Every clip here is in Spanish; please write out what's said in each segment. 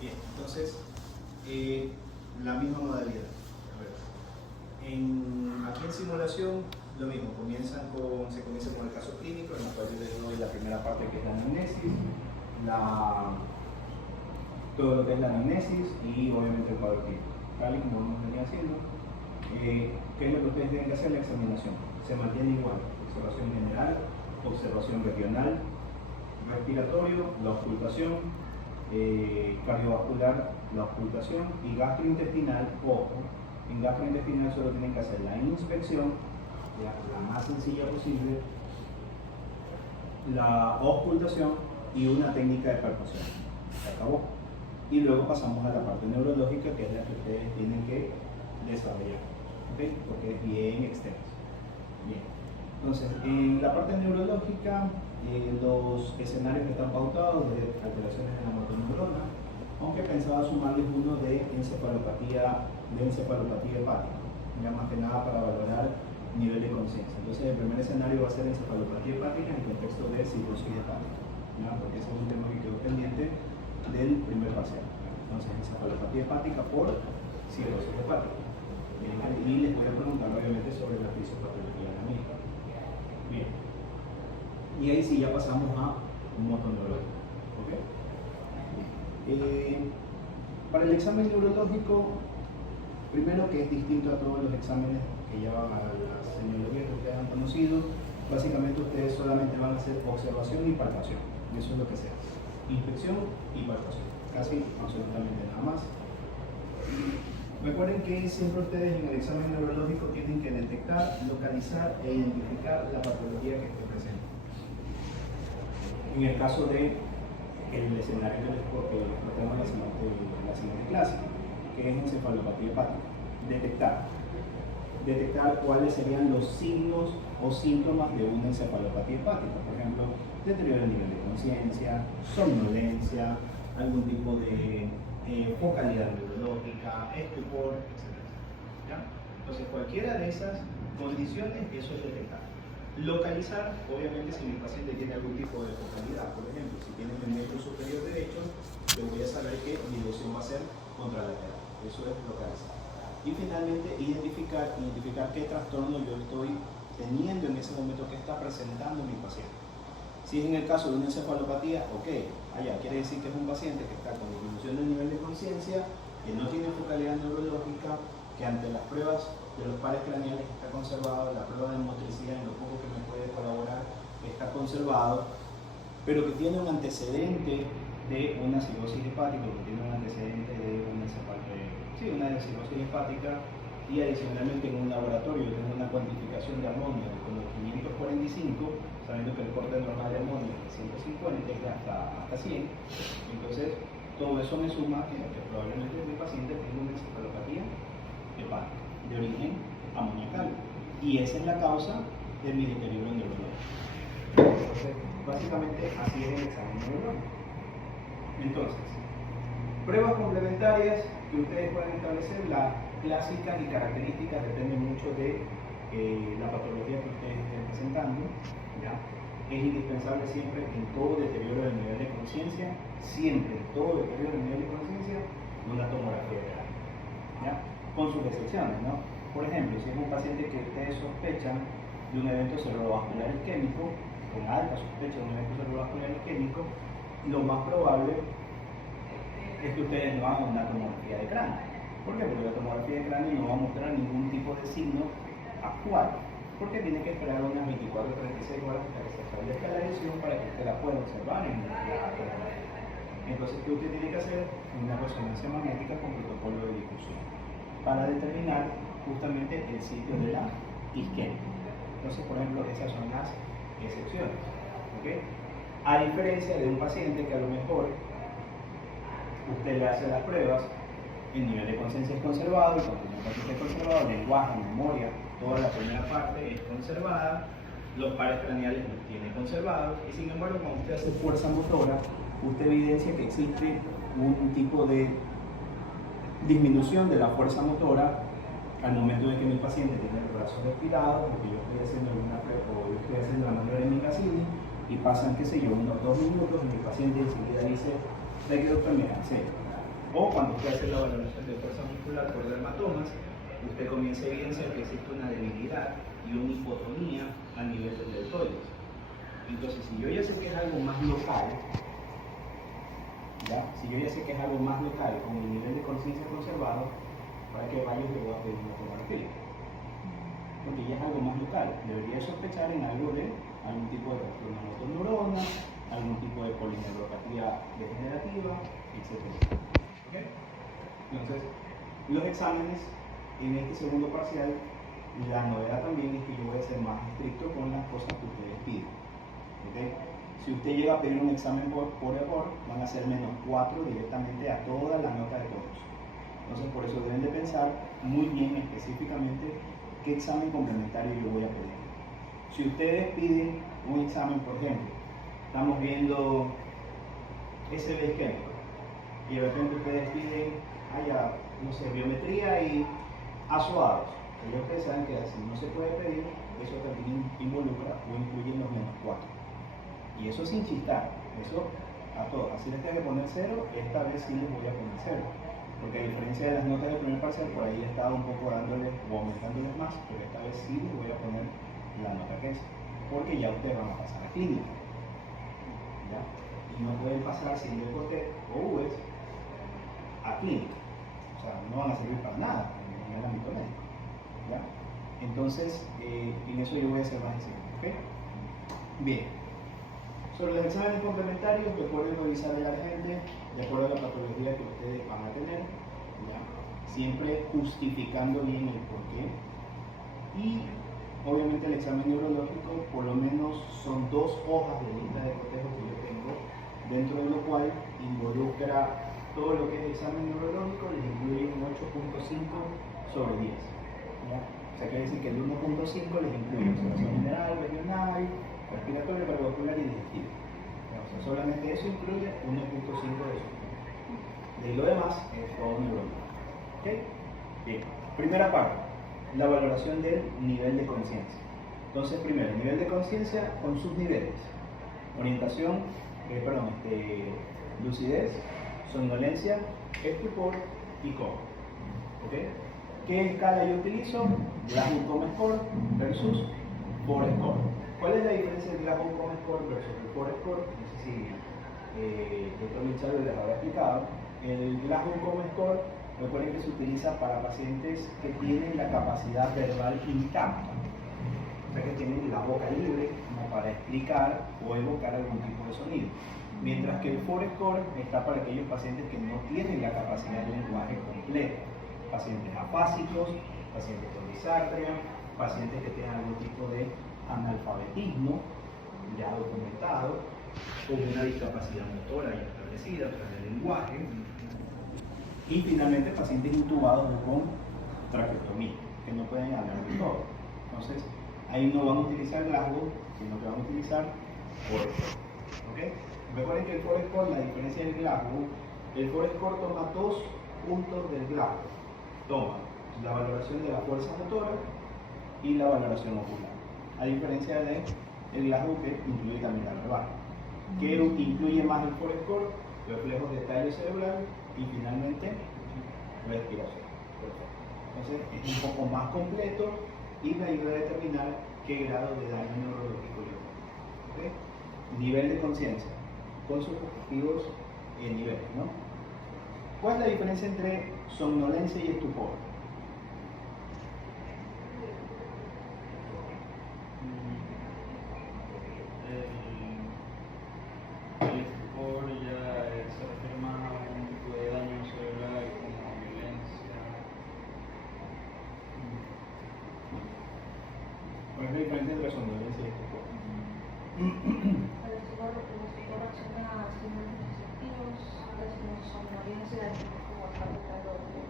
Bien, entonces, la misma modalidad. A ver, aquí en simulación, lo mismo, se comienza con el caso clínico, en el cual yo les doy la primera parte que es la anamnesis, todo lo que es la anamnesis y obviamente el cuadro clínico. Tal y como hemos venido haciendo, ¿qué es lo que ustedes tienen que hacer? La examinación. Se mantiene igual, observación general, observación regional, respiratorio, la auscultación, cardiovascular, la auscultación y gastrointestinal, ojo, en gastrointestinal solo tienen que hacer la inspección, la más sencilla posible, la auscultación y una técnica de percusión. Se acabó. Y luego pasamos a la parte neurológica, que es la que ustedes tienen que desarrollar, ¿okay? Porque es bien extensa. Bien. Entonces, en la parte neurológica, los escenarios que están pautados de alteraciones en la motoneurona, aunque pensaba sumarles uno de encefalopatía hepática, ya más que nada para valorar nivel de conciencia. Entonces, el primer escenario va a ser encefalopatía hepática en el contexto de cirrosis hepática, ¿ya? Porque ese es un tema que quedó pendiente del primer paciente. Entonces, encefalopatía hepática por cirrosis hepática. Y les voy a preguntar obviamente sobre la fisiopatología de la misma. Bien. Y ahí sí ya pasamos a motoneurológico. ¿Okay? Para el examen neurológico, primero que es distinto a todos los exámenes que llevan a la semiología que ustedes han conocido, básicamente ustedes solamente van a hacer observación y palpación. Y eso es lo que se hace. Inspección y palpación. Casi absolutamente nada más. Recuerden que siempre ustedes en el examen neurológico tienen que detectar, localizar e identificar la patología que esté presente. En el caso de el escenario que les propongo en la siguiente clase, que es encefalopatía hepática. Detectar cuáles serían los signos o síntomas de una encefalopatía hepática. Por ejemplo, deterioro del nivel de conciencia, somnolencia, algún tipo de focalidad neurológica, estupor, etc. ¿Ya? Entonces, cualquiera de esas condiciones, eso es detectar. Localizar, obviamente, si mi paciente tiene algún tipo de focalidad. Por ejemplo, si tiene miembro superior derecho, yo voy a saber que mi lesión va a ser contralateral. Eso es localizar. Y finalmente, identificar qué trastorno yo estoy teniendo en ese momento que está presentando mi paciente. Si es en el caso de una encefalopatía, ok, allá quiere decir que es un paciente que está con disminución del nivel de conciencia, que no tiene focalidad neurológica, que ante las pruebas de los pares craneales está conservado, la prueba de motricidad en lo poco que me puede colaborar está conservado, pero que tiene un antecedente de una cirrosis hepática, que tiene un antecedente de una cirrosis hepática, y adicionalmente en un laboratorio tengo una cuantificación de amonio de como 545, sabiendo que el corte normal de amonio es de 150 y hasta 100. Entonces, todo eso me suma que probablemente mi paciente tenga una encefalopatía hepática de origen amoniacal. Y esa es la causa de mi deterioro neurológico. Entonces, básicamente así es el examen neurológico. Entonces, pruebas complementarias que ustedes pueden establecer, las clásicas y características dependen mucho de la patología que ustedes estén presentando, ¿ya? Es indispensable siempre en todo deterioro del nivel de conciencia, siempre en todo deterioro del nivel de conciencia, una tomografía de cráneo, ¿ya? Con sus excepciones, ¿no? Por ejemplo, si es un paciente que ustedes sospechan de un evento cerebrovascular isquémico, con alta sospecha de un evento cerebrovascular isquémico, lo más probable es que ustedes no hagan una tomografía de cráneo. ¿Por qué? Porque la tomografía de cráneo no va a mostrar ningún tipo de signo actual, porque tiene que esperar unas 24 o 36 horas hasta que se establezca la lesión para que usted la pueda observar en la tomografía. Entonces, ¿qué usted tiene que hacer? Una resonancia magnética con protocolo de difusión para determinar justamente el sitio de la isquemia. Entonces, por ejemplo, esas son las excepciones, ¿okay? A diferencia de un paciente que a lo mejor usted le hace las pruebas, el nivel de conciencia es conservado, y cuando el paciente es conservado, el lenguaje, memoria, toda la primera parte es conservada, los pares craneales los tiene conservados, y sin embargo, cuando usted hace fuerza motora, usted evidencia que existe un tipo de disminución de la fuerza motora al momento de que mi paciente tiene el brazo respirado, porque yo estoy haciendo la maniobra de Minkasini, y pasan, qué sé yo, unos 2 minutos, y mi paciente enseguida dice, doctor, mira, O cuando usted hace la valoración de fuerza muscular por dermatomas, usted comienza a evidenciar que existe una debilidad y una hipotonía a nivel del deltoides. Entonces, si yo ya sé que es algo más local, ¿ya? Si yo ya sé que es algo más local con el nivel de conciencia conservado, para que vaya le voy a pedir una tomografía. Porque ya es algo más local. Debería sospechar en algo de algún tipo de trastorno motoneurona, algún tipo de polineuropatía degenerativa, etc. ¿Okay? Entonces, los exámenes en este segundo parcial, la novedad también es que yo voy a ser más estricto con las cosas que ustedes piden. ¿Okay? Si usted llega a pedir un examen por error, van a ser -4 directamente a toda la nota de todos. Entonces, por eso deben de pensar muy bien específicamente qué examen complementario yo voy a pedir. Si ustedes piden un examen, por ejemplo, estamos viendo SB isquémico, y de repente ustedes piden, no sé, biometría y asoados. Ellos ustedes saben que así no se puede pedir, eso también involucra o incluye los -4. Y eso sin chistar, eso a todos. Así les tengo que poner 0, esta vez sí les voy a poner 0. Porque a diferencia de las notas del primer parcial, por ahí he estado un poco dándoles o aumentándoles más, pero esta vez sí les voy a poner la nota que es. Porque ya ustedes van a pasar a clínica. ¿Ya? Y no pueden pasar sin el corte o UES a clínica. O sea, no van a servir para nada en el ámbito médico. ¿Ya? Entonces, en eso yo voy a ser más exigente. ¿Okay? Bien. Sobre los exámenes complementarios, recuerden revisar el agente de acuerdo a la patología que ustedes van a tener, ¿ya? Siempre justificando bien el porqué. Y obviamente el examen neurológico, por lo menos son 2 hojas de lista de cotejo que yo tengo, dentro de lo cual involucra todo lo que es el examen neurológico, les incluye un 8.5 sobre 10. ¿Ya? O sea, quiere decir que el 1.5 les incluye observación general, regional, respiratorio, cardiovascular y digestivo. O sea, solamente eso incluye 1.5 de eso. De lo demás es todo neurológico. ¿Ok? Bien. Primera parte, la valoración del nivel de conciencia. Entonces, primero, nivel de conciencia con sus niveles. Orientación, lucidez, somnolencia, estupor y coma. ¿Ok? ¿Qué escala yo utilizo? Glasgow Coma Score versus Forest Score. ¿Cuál es la diferencia del Glasgow Coma Score versus el Forest Score? No sé si el doctor Michalo les habrá explicado. El Glasgow Coma Score, recuerden que se utiliza para pacientes que tienen la capacidad verbal intacta, o sea que tienen la boca libre como para explicar o evocar algún tipo de sonido. Mientras que el Forest Score está para aquellos pacientes que no tienen la capacidad de lenguaje completo. Pacientes afásicos, pacientes con disartria, pacientes que tienen algún tipo de analfabetismo ya documentado, con una discapacidad motora ya establecida a través del lenguaje, y finalmente pacientes intubados con traqueotomía, que no pueden hablar de todo. Entonces, ahí no vamos a utilizar Glasgow, sino que vamos a utilizar Forest Score. ¿Okay? Recuerden que el Forest Score, la diferencia del Glasgow, el Forest Score toma 2 puntos del Glasgow. Toma la valoración de la fuerza motora y la valoración ocular. A diferencia del Glasgow, que incluye también la verbal. ¿Qué incluye más el Forest Score? Reflejos de tallo cerebral y finalmente respiración. Perfecto. Entonces es un poco más completo y me ayuda a determinar qué grado de daño neurológico yo tengo. ¿Okay? Nivel de conciencia con sus respectivos niveles, ¿no? ¿Cuál es la diferencia entre somnolencia y estupor? El estupor ya se refiere más a un tipo de daño cerebral como violencia. ¿Cuál es la diferencia entre somnolencia y estupor? El estupor reacciona a estímulos sensitivos, la somnolencia es como estar dormido.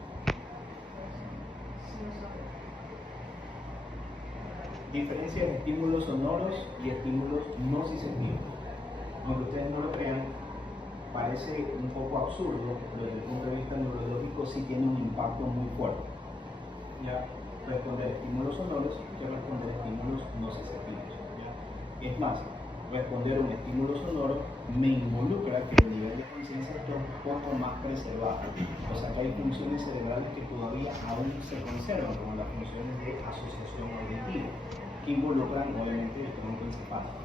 Diferencia de estímulos sonoros y estímulos no sensitivos. Aunque ustedes no lo crean, parece un poco absurdo, pero desde el punto de vista neurológico sí tiene un impacto muy fuerte. ¿Ya? Responder estímulos sonoros que responder estímulos no sensitivos. ¿Ya? Es más, responder a un estímulo sonoro me involucra que el nivel de conciencia esté un poco más preservado. O sea que hay funciones cerebrales que todavía aún se conservan, como las funciones de asociación auditiva, que involucran obviamente el tronco encefálico,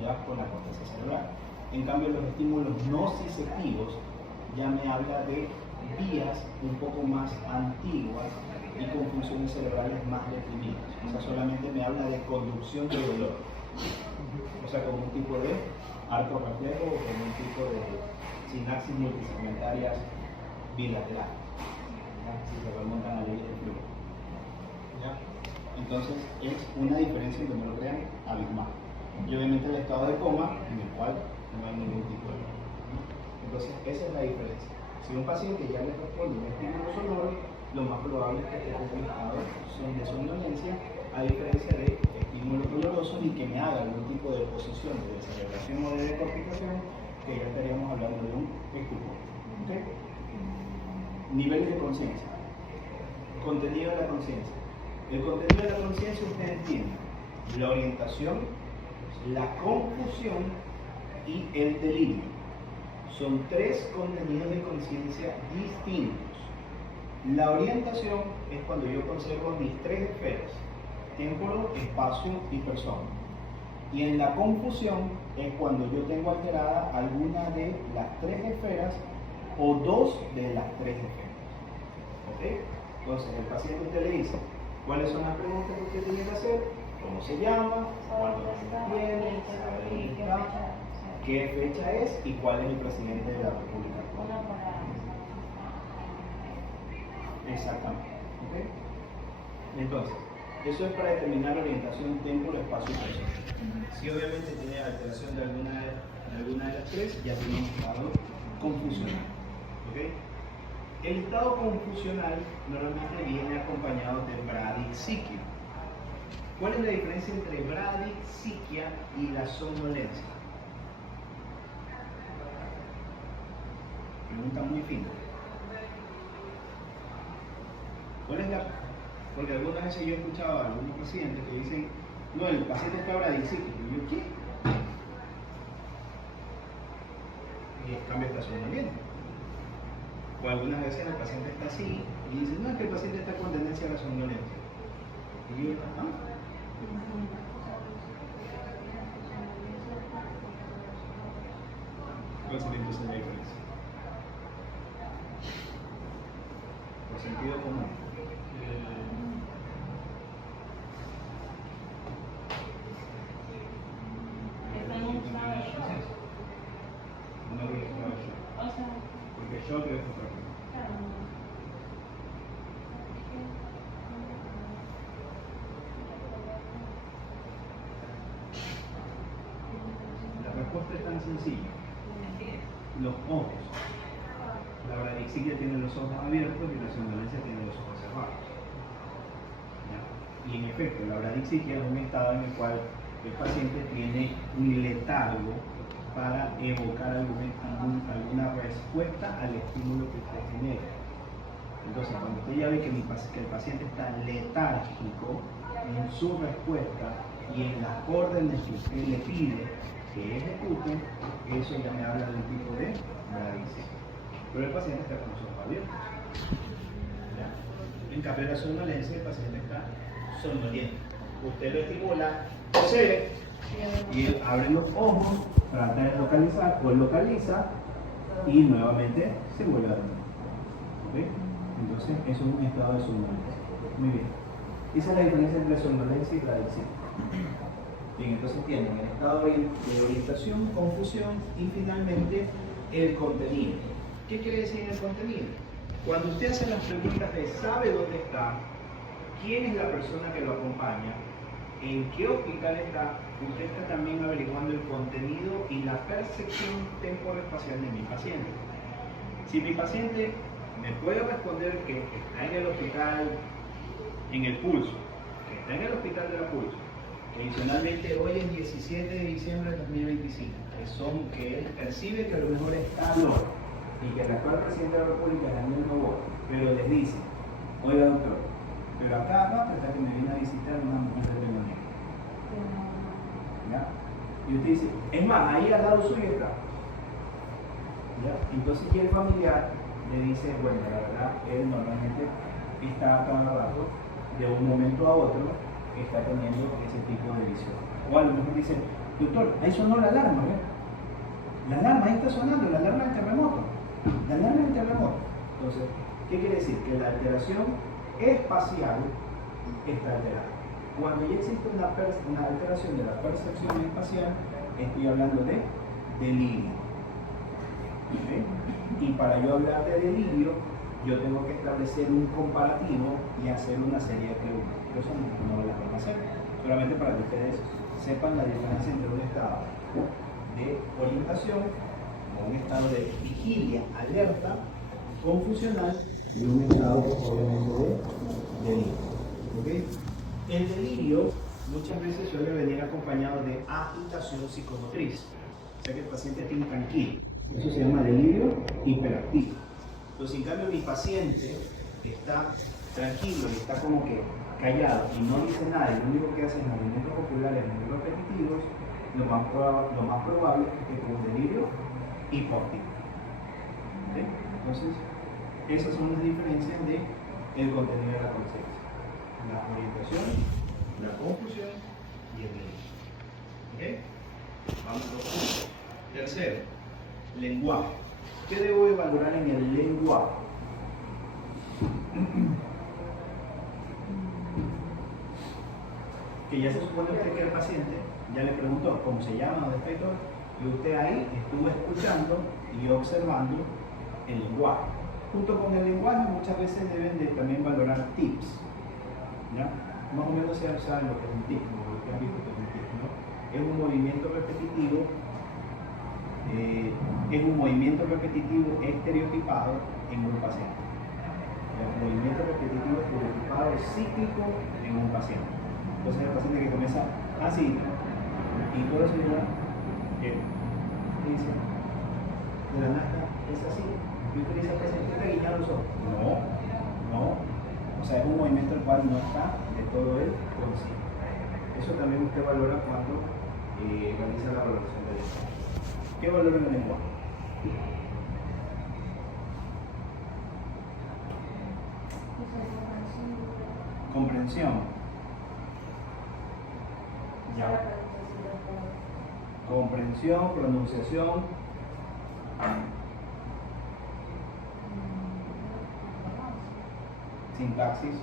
ya con la corteza cerebral. En cambio, los estímulos nociceptivos ya me habla de vías un poco más antiguas y con funciones cerebrales más deprimidas. O sea, solamente me habla de conducción de dolor. O sea, como un tipo de arco reflejo o como un tipo de sinapsis multisegmentarias bilaterales, ¿ya? Si se remontan a leyes de flujo. ¿Ya? Entonces, es una diferencia, como lo crean, abismal. Y obviamente el estado de coma, en el cual no hay ningún tipo de dolor. Entonces, esa es la diferencia. Si un paciente ya le responde un estímulo sonoro, lo más probable es que esté en un estado de somnolencia, a diferencia de estímulos dolorosos y que me haga algún tipo de posición de descerebración o de decorticación, que ya estaríamos hablando de un estupor. ¿Okay? Nivel de conciencia. Contenido de la conciencia. El contenido de la conciencia usted entiende la orientación, la confusión y el delirio. Son tres contenidos de conciencia distintos. La orientación es cuando yo conservo mis tres esferas: tiempo, espacio y persona. Y en la confusión es cuando yo tengo alterada alguna de las tres esferas o dos de las tres esferas. ¿Ok? Entonces el paciente usted le dice, ¿cuáles son las preguntas que usted tiene que hacer? ¿Cómo se llama? ¿Cuántos años tiene? ¿Sabe dónde está? ¿Qué fecha es? ¿Y cuál es el presidente de la República? Exactamente. ¿Okay? Entonces, eso es para determinar la orientación tiempo, espacio y persona. Si obviamente tiene alteración de alguna de las tres, ya tiene un estado confusional. ¿Okay? El estado confusional normalmente viene acompañado de bradixiquia. ¿Cuál es la diferencia entre bradixiquia y la somnolencia? Pregunta muy fina. ¿Cuál es la...? Porque algunas veces yo he escuchado a algunos pacientes que dicen, no, el paciente está bradicíclico. Y yo, ¿qué? Y el cambio está somnoliento. O algunas veces el paciente está así y dicen, no, es que el paciente está con tendencia a la somnolencia. Y yo, ¿ah? ¿Cuál sería entonces la diferencia? Por sentido común. No voy a estar yo. Porque yo creo que es otra cosa. La respuesta es tan sencilla. Los ojos. La bradixiquia tiene los ojos abiertos y la somnolencia tiene los ojos cerrados. ¿Ya? Y en efecto, la bradixiquia es un estado en el cual el paciente tiene un letargo para evocar alguna respuesta al estímulo que usted genera. Entonces, cuando usted ya ve que el paciente está letárgico en su respuesta y en las órdenes que usted le pide que ejecute, eso ya me habla de un tipo de bradixiquia. Pero el paciente está con los ojos abiertos. ¿Ya? En cambio, la somnolencia, el paciente está somnoliento. Usted lo estimula, procede, y él abre los ojos, trata de localizar, o localiza, y nuevamente se vuelve a dormir. ¿Okay? Entonces, eso es un estado de somnolencia. Muy bien. Esa es la diferencia entre somnolencia y bradixiquia. Bien, entonces tienen el estado de orientación, confusión y finalmente el contenido. ¿Qué quiere decir el contenido? Cuando usted hace las preguntas de sabe dónde está, quién es la persona que lo acompaña, en qué hospital está, usted está también averiguando el contenido y la percepción temporal-espacial de mi paciente. Si mi paciente me puede responder que está en el hospital, en el pulso, que está en el hospital de la pulso, que adicionalmente hoy es 17 de diciembre de 2025, que él percibe que a lo mejor está loco y que el actual presidente de la República, Daniel Noboa, pero les dice, oiga doctor, pero acá no, hasta que me viene a visitar una mujer de manera. ¿Ya? Y usted dice, es más, ahí al lado suyo está. ¿Ya? Entonces, y el familiar le dice, bueno, la verdad, él normalmente está acá abajo, de un momento a otro, está teniendo ese tipo de visión. O a lo mejor dice, doctor, ahí sonó la alarma, ¿eh? La alarma ahí está sonando, la alarma del terremoto. La alarma del terremoto. Entonces, ¿qué quiere decir? Que la alteración espacial está alterada. Cuando ya existe una alteración de la percepción espacial, estoy hablando de delirio. ¿Okay? Y para yo hablar de delirio, yo tengo que establecer un comparativo y hacer una serie de preguntas. Pero eso no lo vamos a hacer, solamente para que ustedes sepan la diferencia entre un estado de orientación o un estado de vigilia, alerta, confusional y un estado obviamente de delirio. ¿Okay? El delirio muchas veces suele venir acompañado de agitación psicomotriz, o sea que el paciente está intranquilo. Eso se llama delirio hiperactivo. Entonces, en cambio, mi paciente está tranquilo y está como que callado y no dice nada, y lo único que hace es movimientos oculares muy repetitivos, lo más probable es que tenga un delirio hipóptico. ¿Okay? Entonces, esas son las diferencias del contenido de la conciencia: la orientación, la confusión y el delirio. ¿Okay? Vamos a los tercero, lenguaje. ¿Qué debo de valorar en el lenguaje? Que ya se supone usted que el paciente ya le preguntó cómo se llama, dónde está y todo, y usted ahí estuvo escuchando y observando el lenguaje. Junto con el lenguaje muchas veces deben de también valorar tips, ¿ya? Más o menos se sabe lo que es un tip, como lo que han visto que es un tip, ¿no? Es un movimiento repetitivo estereotipado en un paciente. El movimiento repetitivo estereotipado cíclico en un paciente. Entonces el paciente que comienza así y todo eso ya dice de la nada es así y utiliza el paciente que guiñar los ojos. No. O sea, es un movimiento el cual no está de todo el consciente. Eso también usted valora cuando realiza la valoración del lenguaje. ¿Qué valora en el lenguaje? Comprensión. Ya. Comprensión, pronunciación. Sintaxis.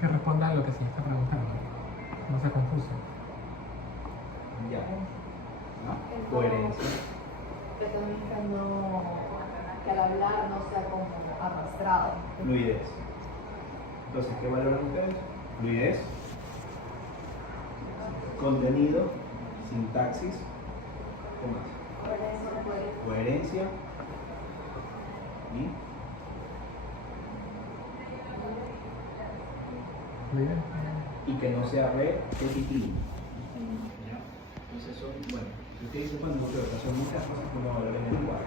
Que responda a lo que se está preguntando. No sea confuso. Ya. ¿No? Coherencia. Que también que al hablar no sea como arrastrado. Fluidez. Entonces, ¿qué valoran ustedes? Fluidez, contenido, sintaxis, ¿qué más? Coherencia y que no sea repetitivo. ¿Ya? Entonces son, bueno, si ustedes dicen, bueno, son muchas cosas que uno valora en el lenguaje.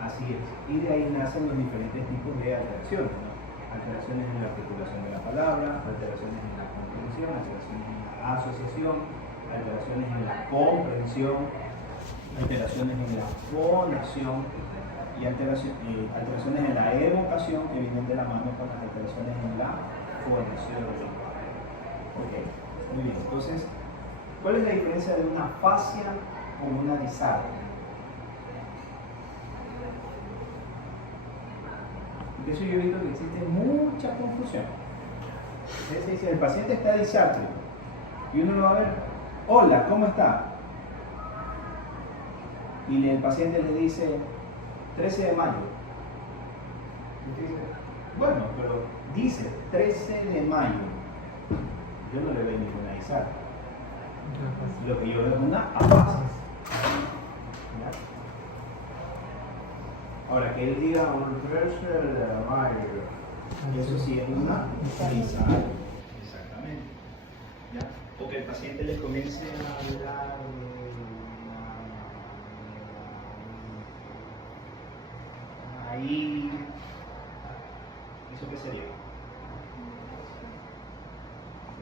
Así es. Y de ahí nacen los diferentes tipos de alteraciones, ¿no? Alteraciones en la articulación de la palabra, alteraciones en la comprensión, alteraciones en la asociación, alteraciones en la comprensión, alteraciones en la fonación y alteraciones en la evocación que vienen de la mano con las alteraciones en la fonación. Ok, muy bien. Entonces, ¿cuál es la diferencia de una fascia con una disartria? Porque eso yo he visto que existe mucha confusión. Es decir, el paciente está disártrico y uno lo va a ver, hola, ¿cómo está? Y el paciente le dice 13 de mayo. Y usted dice, bueno, pero dice 13 de mayo. Yo no le veo ninguna disartria. Lo que yo veo es una afasia. Ahora, que él diga un 13 de mayo, eso sí es una disartria. Exactamente. ¿Ya? O que el paciente le comience a hablar ahí. ¿Eso qué sería?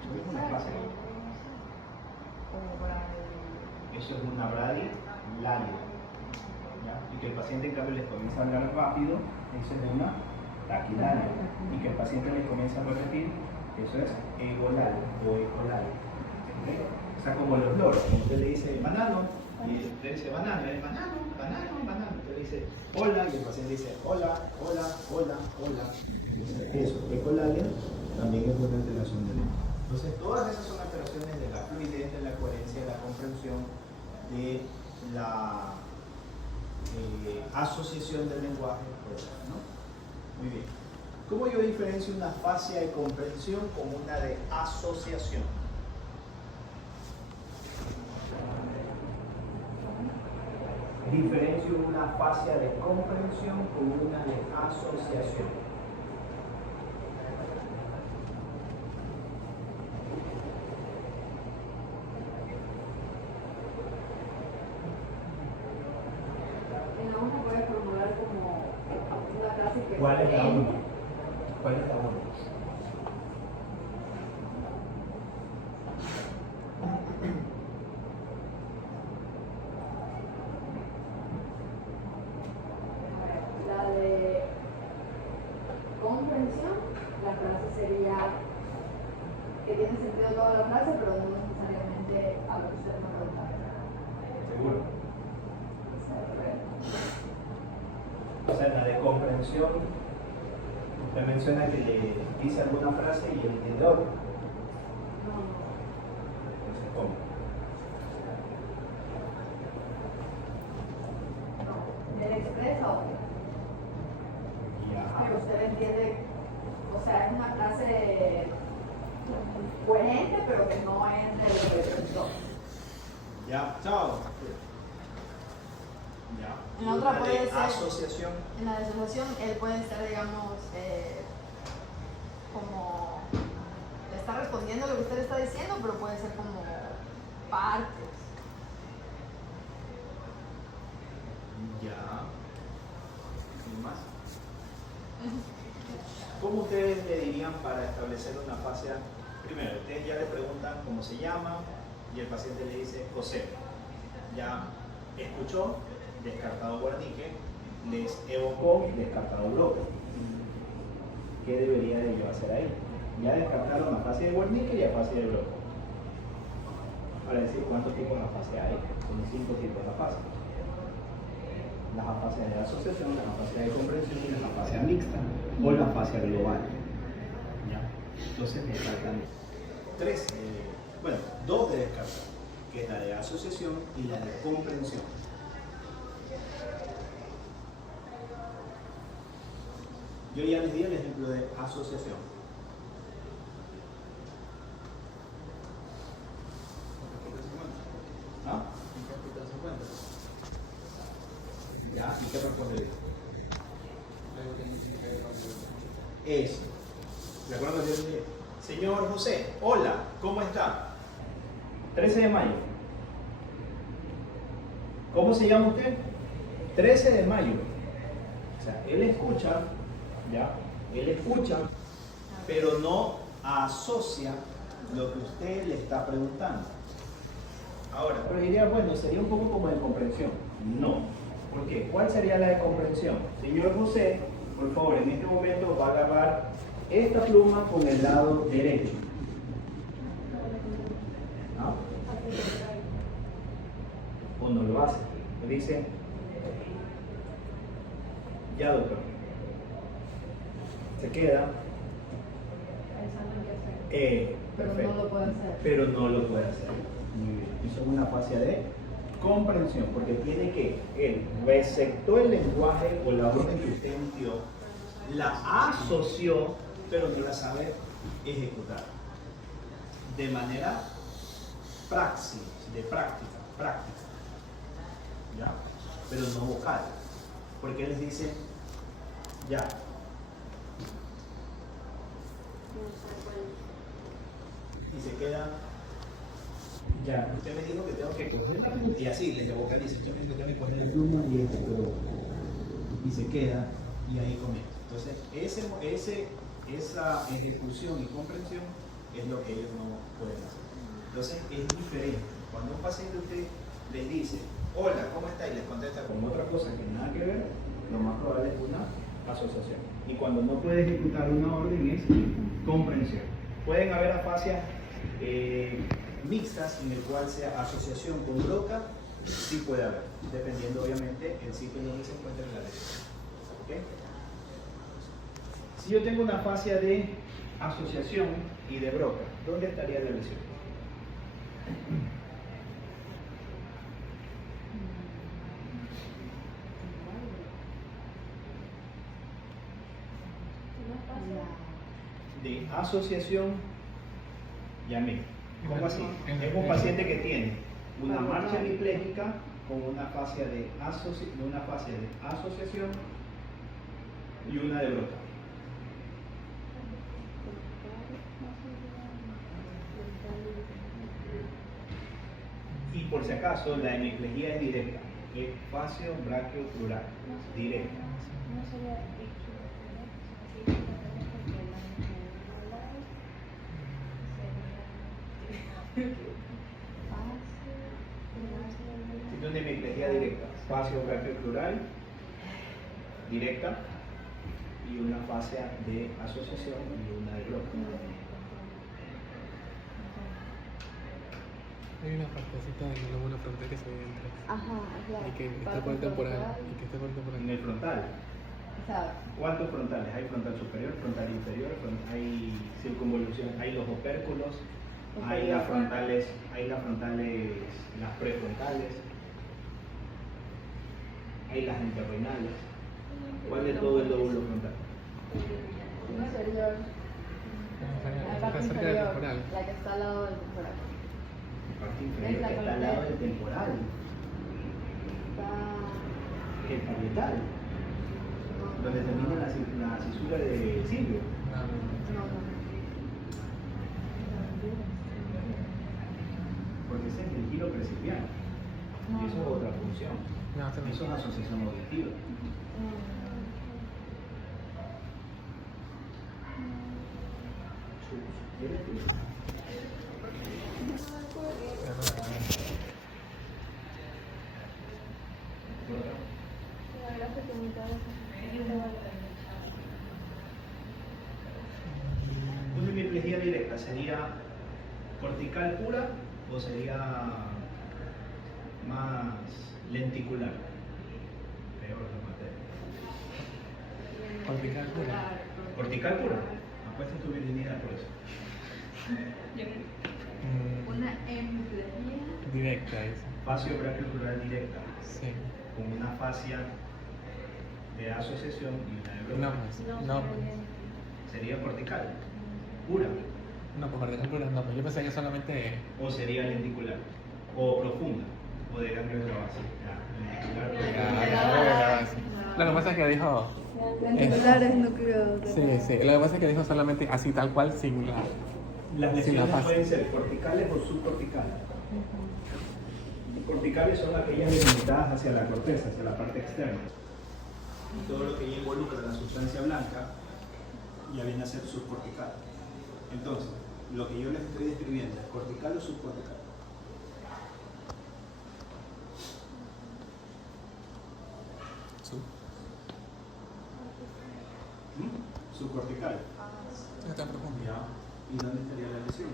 Eso es una clase. Eso es una bradilalia. ¿Ya? Y que el paciente en cambio les comienza a hablar rápido, eso es una taquilalia. Y que el paciente les comienza a repetir, eso es egolalia o ecolalia. ¿Okay? O sea, como los loros, como usted le dice banano, y usted dice banano, banano, banano, banano. Usted le dice hola, y el paciente dice hola, hola, hola, hola. Eso, ecolalia también es una alteración de lengua. Entonces, todas esas son alteraciones de la fluidez, de la coherencia, de la comprensión, de la asociación del lenguaje, ¿no? Muy bien. ¿Cómo yo diferencio una fascia de comprensión con una de asociación? Diferencio una fascia de comprensión con una de asociación. En la 1 puede formular como una frase que ¿Cuál es la en- 1? ¿Cuál es la 1? La de comprensión, la frase sería que tiene sentido toda la frase, pero no necesariamente a lo que usted me pregunta. Seguro. O sea, en la de comprensión, usted menciona que le dice alguna frase y él entiende otra. No, Entonces, ¿cómo? no. Él expresa otra. Ya. Pero usted entiende, o sea, es una frase coherente, pero que no es del receptor. Ya, chao. Ya. En la otra Una puede de ser- asociación. En la asociación, él puede estar, digamos, como le está respondiendo lo que usted le está diciendo, pero puede ser como partes. Ya. ¿Y más? ¿Cómo ustedes le dirían para establecer una fascia? Primero, ustedes ya le preguntan cómo se llama y el paciente le dice José. Ya escuchó, descartado Guarnique, les evocó, descartado bloque. ¿Qué debería de yo hacer ahí? Ya descartaron la fascia de Guarnique y la fascia de bloque. Ahora decir cuántos tipos de afasia hay. Son 5 tipos de afasia. Las afasias de asociación, las afasias de comprensión y las afasias mixtas o la afasia global. ¿Ya? Entonces me faltan 3, bueno, 2 de descartar, que es la de asociación y la de comprensión. Yo ya les di el ejemplo de asociación. ¿Ah? ¿Ya? ¿Y qué responde? Eso. ¿De acuerdo? Yo le dije, señor José, hola, ¿cómo está? 13 de mayo. ¿Cómo se llama usted? 13 de mayo. O sea, él escucha, ¿ya? Él escucha, pero no asocia lo que usted le está preguntando. Ahora, pero diría, bueno, sería un poco como de comprensión. No. ¿Por qué? ¿Cuál sería la de comprensión? Señor José, por favor, en este momento va a agarrar esta pluma con el lado derecho. ¿Ah? O no lo hace. Le dice, ya doctor. Se queda. Pensando en qué hacer. Pero Perfecto. no lo puede hacer. Pero no lo puede hacer. Muy bien. Eso es una fascia de comprensión, porque tiene que, él receptó el lenguaje o la orden que usted emitió, la asoció, pero no la sabe ejecutar. De manera praxis, de práctica. ¿Ya? Pero no vocal. Porque él les dice, ya. Y se queda, ya, usted me dijo que tengo que coger la pluma. Y así, les vocaliza, usted me dijo que tengo que coger la pluma y esto todo. Y se queda, y ahí comienza. Entonces, esa ejecución y comprensión es lo que ellos no pueden hacer. Entonces, es diferente. Cuando un paciente usted les dice, hola, ¿cómo está? Y les contesta con otra cosa que nada que ver, lo más probable es una asociación. Y cuando no puede ejecutar una orden es comprensión. Pueden haber afasias mixtas en el cual sea asociación con broca, sí puede haber, dependiendo obviamente el sitio donde se encuentre la lesión. ¿Okay? Si yo tengo una afasia de asociación y de broca, ¿dónde estaría la lesión? De asociación y amén. ¿Cómo así? Es un paciente que tiene una marcha hemipléjica con una fascia de asociación y una de broca. Y por si acaso, la hemiplejía es directa, es fascio braquio plural, directa. No sería Si tú tienes hemiplejía directa, fascio braquio plural, directa, y una fascia de asociación y una de broca. Hay una partecita en el lóbulo frontal que se ve entre. Ajá, claro. Y que está por el temporal. Y que está por el temporal. En el frontal. Exacto. ¿Cuántos frontales? Hay frontal superior, frontal inferior, hay circunvolución, hay los opérculos, hay las frontales, las prefrontales, hay las interrenales. ¿Cuál de todo el lóbulo frontal? Inferior. La parte Está cerca del inferior, temporal. la que está al lado del temporal. La parte inferior que está al lado del temporal, Está... el parietal, donde termina la cisura de Silvio. No, no. Porque ese es el giro precipiano. Y eso es otra función. No, se me Eso es asociación auditiva. Una hemiplejía directa sería cortical pura o sería más lenticular. Peor la materia. Cortical pura. Cortical pura. Apuesta tu virginidad por eso. Una hemiplegia. Directa, dice. Fascio braquio plural directa, Sí. con una fascia de asociación y una de No, broca. pues. No, pues. Sería cortical, pura, No, pues cortical pura no. Pues yo pensé que solamente. o sería lenticular, o profunda, o de ganglios de la base. Ya, lenticular, Lo que pasa es que dijo. Lenticulares núcleo. Sí, sí. Lo que pasa es que dijo solamente así tal cual sin la. Las sin la lesiones fascia. pueden ser corticales o subcorticales. Corticales son aquellas delimitadas hacia la corteza, hacia la parte externa. Y todo lo que ya involucra la sustancia blanca ya viene a ser subcortical. Entonces, lo que yo les estoy describiendo es cortical o subcortical. Subcortical. Está profundo. Ya. ¿Y dónde estaría la lesión?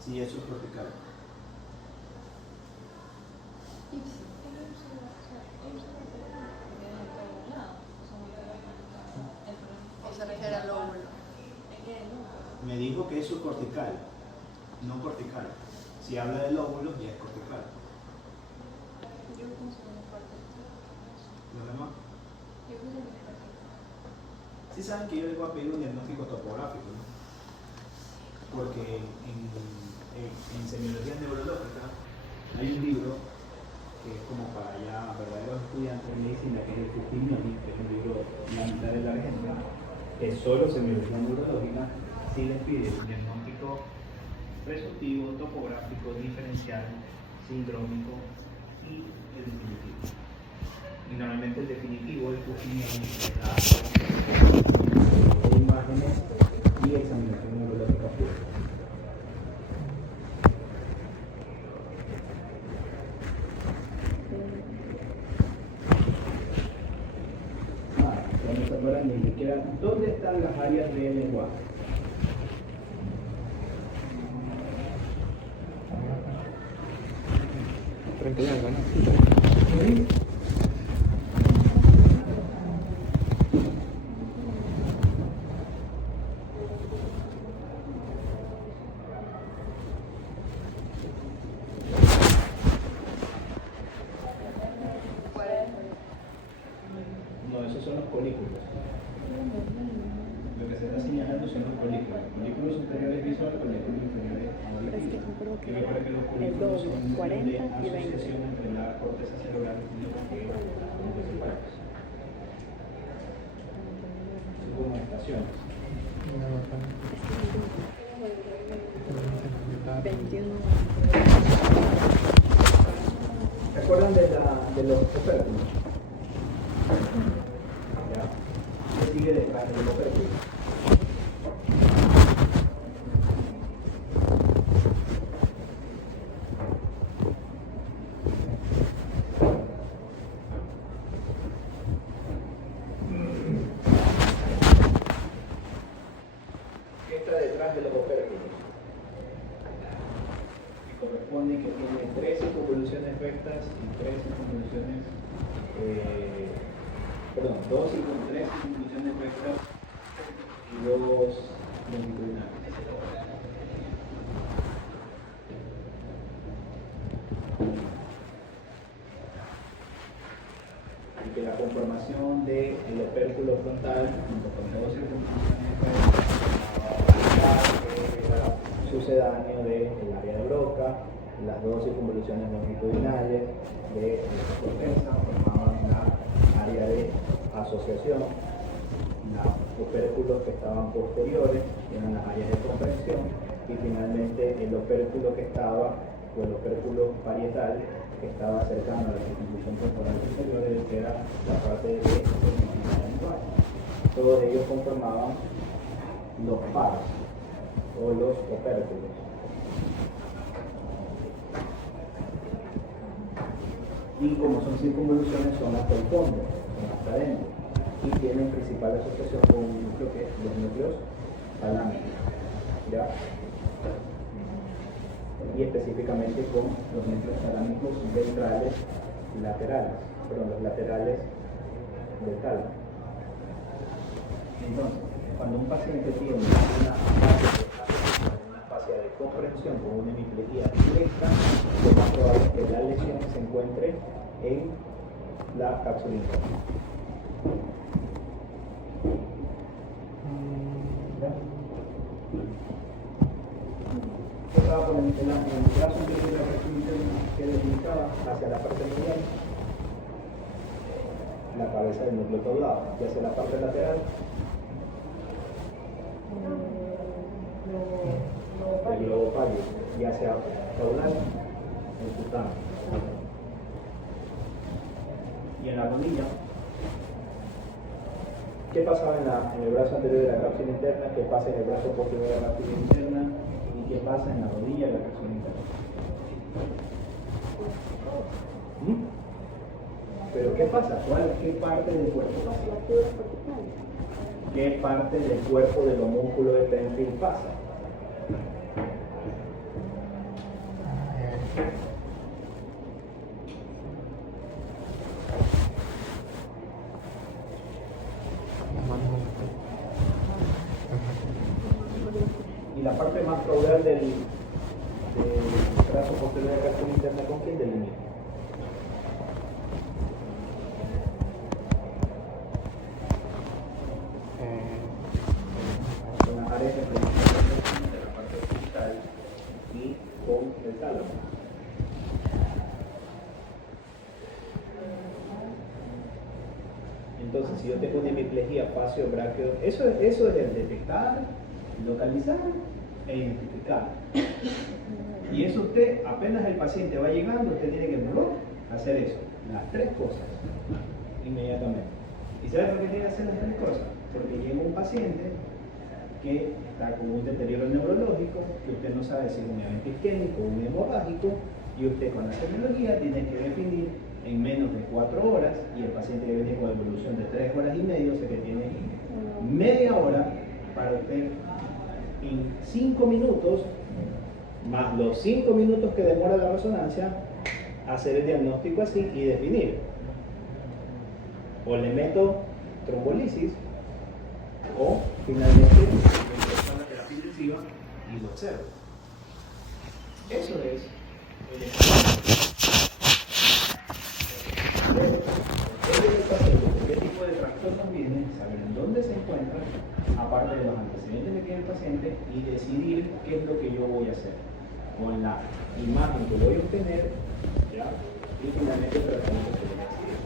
Si es subcortical. O se refiere al lóbulo. Me dijo que es subcortical, no cortical. Si habla de lóbulos, ya es cortical. ¿Los demás? Sí saben que yo les voy a pedir un diagnóstico topográfico, ¿no? Porque en semiología neurológica hay un libro que es como para ya verdaderos estudiantes de medicina, que es el Fustiniani, que es un libro la mitad de la Argentina, que es solo semiología neurológica, sí les pide un diagnóstico presuntivo, topográfico, diferencial, sindrómico y el definitivo. Y normalmente el definitivo, el Fustiniani, da imágenes y examinación neurológica pura. recuerdan ni siquiera dónde están las áreas del lenguaje. Treinta y algo, ¿no? No, esos son los colículos. Lo que se está señalando son los colículos. Colículos superiores visuales, colículos inferiores auditivos. Y recuerda que los colículos son núcleos de asociación entre la corteza cerebral y los principales. Son como estaciones. 21. ¿Se acuerdan de los opérculos? ¿Ya? ¿Qué sigue detrás del opérculo? ¿Qué está detrás de los opérculos? Que corresponde que tiene 3 circunvoluciones rectas y 3 circunvoluciones, perdón, 3 circunvoluciones rectas y 2 longitudinales. Y que la conformación del opérculo frontal, junto con 2 circunvoluciones rectas, era sucedáneo del área de Broca, las 2 circunvoluciones longitudinales de la corteza formaban la área de asociación, los opérculos que estaban posteriores eran las áreas de comprensión y finalmente el opérculo que estaba, o el opérculo parietal que estaba cercano a la circunvolución temporal superior, que era la parte de lenguaje. Todos ellos conformaban los pares o los opérculos. Y como son circunvoluciones, son hasta el fondo, son hasta adentro, y tienen principal asociación con un núcleo que es los núcleos talámicos, ¿ya? Y específicamente con los núcleos talámicos ventrales laterales, perdón, los laterales del tálamo. Entonces, cuando un paciente tiene una fascia de comprensión con una hemiplegia directa, lo más probable es que la lesión se encuentre en la cápsula interna. ¿Qué estaba por el brazo anterior de la cápsula interna que delimitaba hacia la parte medial? La cabeza del núcleo caudado, y hacia la parte lateral el globo pálido, ya sea caudal o cutáneo. Y en la rodilla, ¿qué pasaba en el brazo anterior de la cápsula interna? ¿Qué pasa en el brazo posterior de la cápsula interna? ¿Y qué pasa en la rodilla de la cápsula interna? ¿Pero qué pasa? ¿Qué parte del cuerpo pasa? ¿Qué parte del cuerpo del homúnculo de Penfield pasa? Y la parte más caudal del brazo posterior de la cápsula interna, ¿con quién delimita? Con las áreas de planificación de la parte occipital y con el tálamo. Entonces, si yo tengo una hemiplegia facio-braquio, eso es el detectar, localizar e identificar. Y eso usted, apenas el paciente va llegando, usted tiene que hacer eso, las 3 cosas, inmediatamente. ¿Y sabe por qué tiene que hacer las 3 cosas? Porque llega un paciente que está con un deterioro neurológico, que usted no sabe si es un evento isquémico o un hemorrágico, y usted con la terminología tiene que definir en menos de 4 horas y el paciente que viene con evolución de 3 horas y media, o sea que tiene media hora para usted en 5 minutos, más los 5 minutos que demora la resonancia, hacer el diagnóstico así y definir. O le meto trombolisis, o finalmente empiezo la terapia intensiva y lo observo. Eso es el qué tipo de trastornos viene, saber en dónde se encuentra, aparte de los antecedentes que tiene el paciente, y decidir qué es lo que yo voy a hacer con la imagen que voy a obtener, ¿ya? Y finalmente el tratamiento que voy a seguir.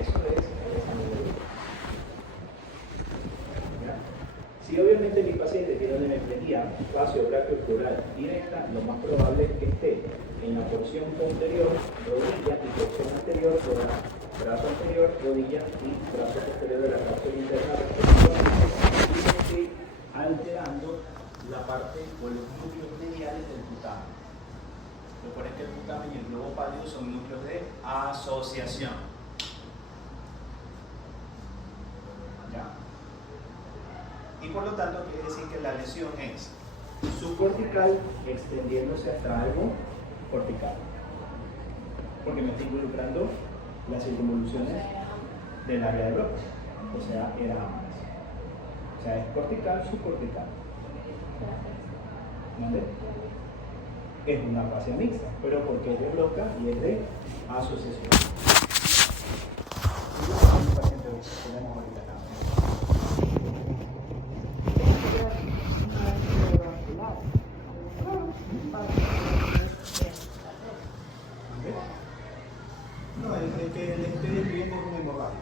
Eso es el examen de grupo. ¿Ya? Si obviamente mi paciente tiene una hemiplegia facio-brachiopleural directa, lo más probable es que esté en la porción posterior, rodilla, y porción anterior, brazo anterior, rodilla y brazo posterior de la tracción interna, respectivamente, y esté alterando la parte o los núcleos mediales del putamen. Recuerden que el putamen y el globo pálido son núcleos de asociación. ¿Ya? Y por lo tanto quiere decir que la lesión es subcortical extendiéndose hasta algo cortical, porque me está involucrando las circunvoluciones del área de bloque, o sea, era ambas. O sea, es cortical, subcortical. ¿Vale? Es una fascia mixta, pero porque es de bloca y es de asociación. Un paciente que tenemos ahorita acá. No, el que le estoy describiendo es un hemorragia.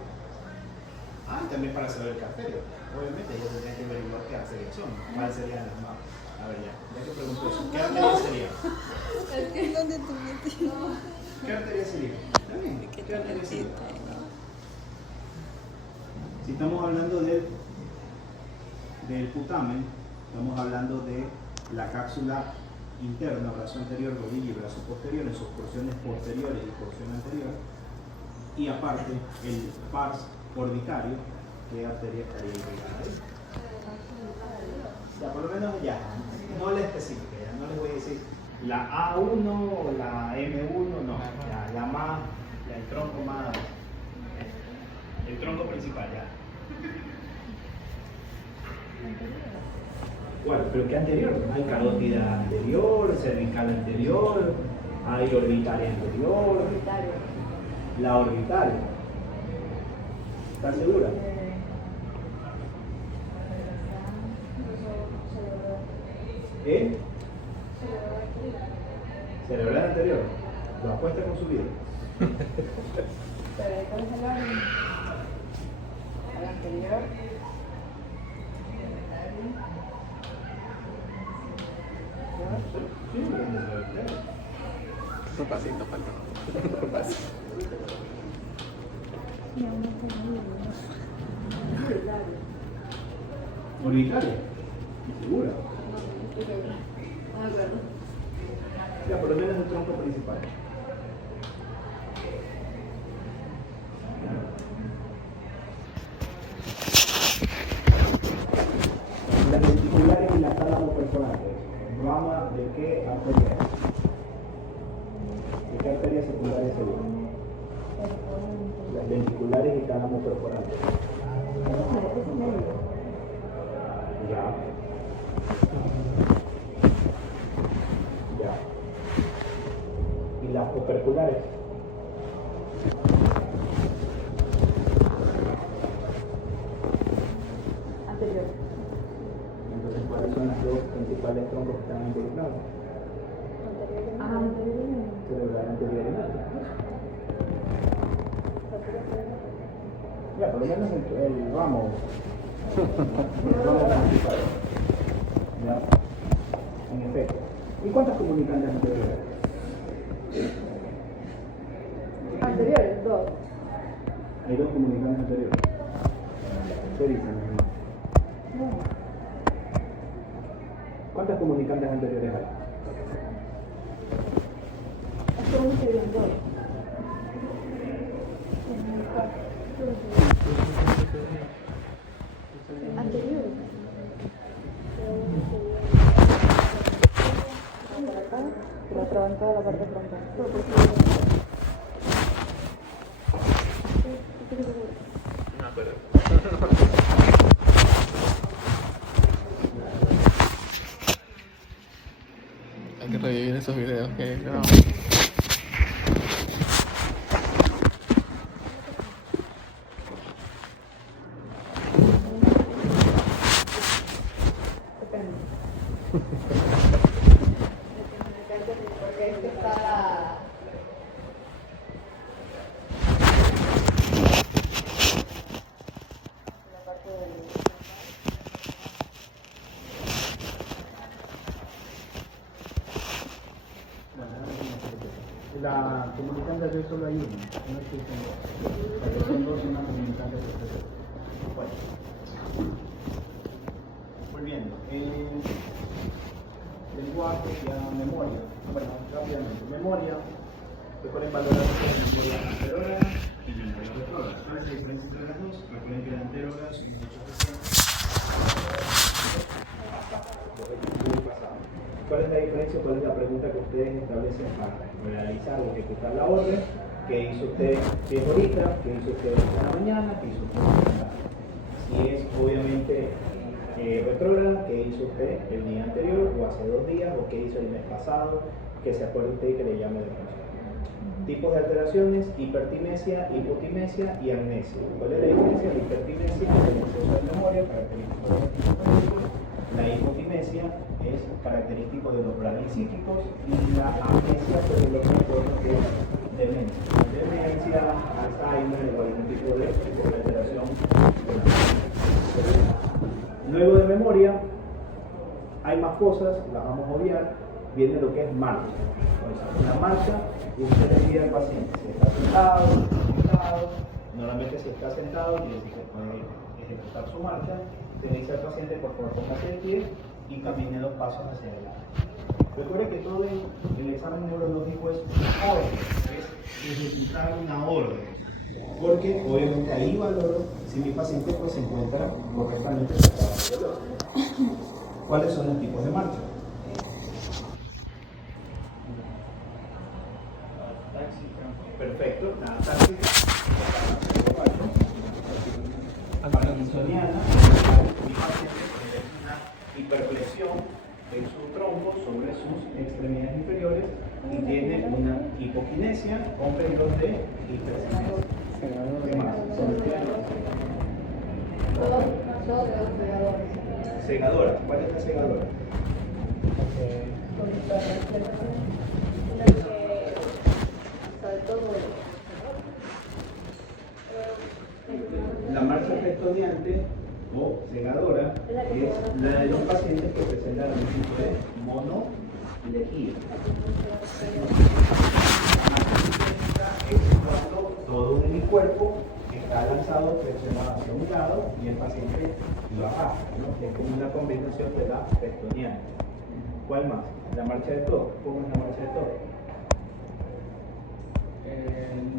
Ah, y también para saber qué arteria. Obviamente ella tendría que averiguar qué arteria son. ¿Cuáles serían las más? A ver, ya que pregunto eso, ¿qué arteria sería? ¿Dónde te metí? ¿Qué arteria sería? También, ¿qué arteria sería? Si estamos hablando del putamen, estamos hablando de la cápsula interna, brazo anterior, rodilla y brazo posterior, en sus porciones posteriores y porción anterior, y aparte el pars orbitario, ¿qué arteria estaría irrigada ahí? Ya, por lo menos ya, no le especifique, ya no les voy a decir la A1 o la M1, no, ya, la más, ya, el tronco más, el tronco principal, ya. Bueno, pero ¿qué anterior? Hay carótida anterior, cervical anterior, hay orbitaria anterior, la orbitaria. ¿Estás segura? ¿Eh? Cerebral anterior. Lo apuesta con su vida. ¿Cuál es el orden? El anterior. Sí, Un pasito, falta. Un pasito. orbitaria. ¿Segura? Ah, claro. Ya, por lo menos el tronco principal. Las ventriculares y las tálamo perforantes. ¿Rama de qué arteria es? ¿De qué arteria secundaria sería? Las ventriculares y tálamo perforantes. Ya. Ya. ¿Y las operculares? Anterior. Entonces, ¿cuáles son los dos principales troncos que están involucrados? Cerebral anterior y nada. Ya, por lo menos el ramo. El ramo principal. Ya. En efecto. ¿Y cuántas comunicantes anteriores? Anteriores, dos. Hay dos comunicantes anteriores. ¿Qué dicen? ¿Cuántas comunicantes anteriores hay? Es como un segundo. Anterior. La otra bancada, la parte frontal. Hay que revivir esos videos que grabamos. Porque es que está la parte del... La comunicante de solo hay una, no existen dos. Pero son dos una comunicante de solo. Bueno. Volviendo. Lenguaje y a memoria. Bueno, rápidamente. Memoria. Recuerden valorar la memoria anterógrada y memoria retrógrada. ¿Cuál es la diferencia entre las dos? Recuerden que la anterógrada son ¿cuál es la diferencia? ¿Cuál es la pregunta que ustedes establecen para realizar o ejecutar la orden? ¿Qué hizo usted 10 horitas? ¿Qué hizo usted en la mañana? ¿Qué hizo usted en la tarde? Si es obviamente retrógrada, ¿qué hizo usted el día anterior o hace 2 días? ¿O qué hizo el mes pasado? Que se acuerde usted y que le llame de función. Tipos de alteraciones: hipertimesia, hipotimesia y amnesia. ¿Cuál es la diferencia? La hipertimesia es el exceso de memoria, característico de los psíquicos. La hipotimesia es característico de los brain psíquicos y la amnesia sobre los recuerdos de demencia. Demencia, Alzheimer o algún tipo de alteración. Luego de memoria hay más cosas, las vamos a obviar. Viene lo que es marcha. Entonces, una marcha, y usted le pide al paciente si está sentado, normalmente si está sentado, quiere decir que puede ejecutar su marcha. Usted le dice al paciente, por favor, póngase de pie y camine 2 pasos hacia adelante. Recuerde que todo el examen neurológico es orden, es ejecutar una orden. Porque obviamente ahí valoro si mi paciente pues, se encuentra correctamente sentado en el reloj. ¿Cuáles son los tipos de marcha? Perfecto, la táctica, parkinsoniana, mi paciente tiene una hiperflexión en su tronco sobre sus extremidades inferiores y tiene una hipoquinesia con periodos de hipercinesia. ¿Qué más? Segadora, ¿cuál es la segadora? La marcha testoneante o segadora es la de los pacientes que presentan algún tipo de monolejía. Es cuando todo en el cuerpo está lanzado, presionado hacia un lado y el paciente lo baja, ¿no? Es como una combinación de la testoneante. ¿Cuál más? La marcha de TOC. ¿Cómo es la marcha de TOC?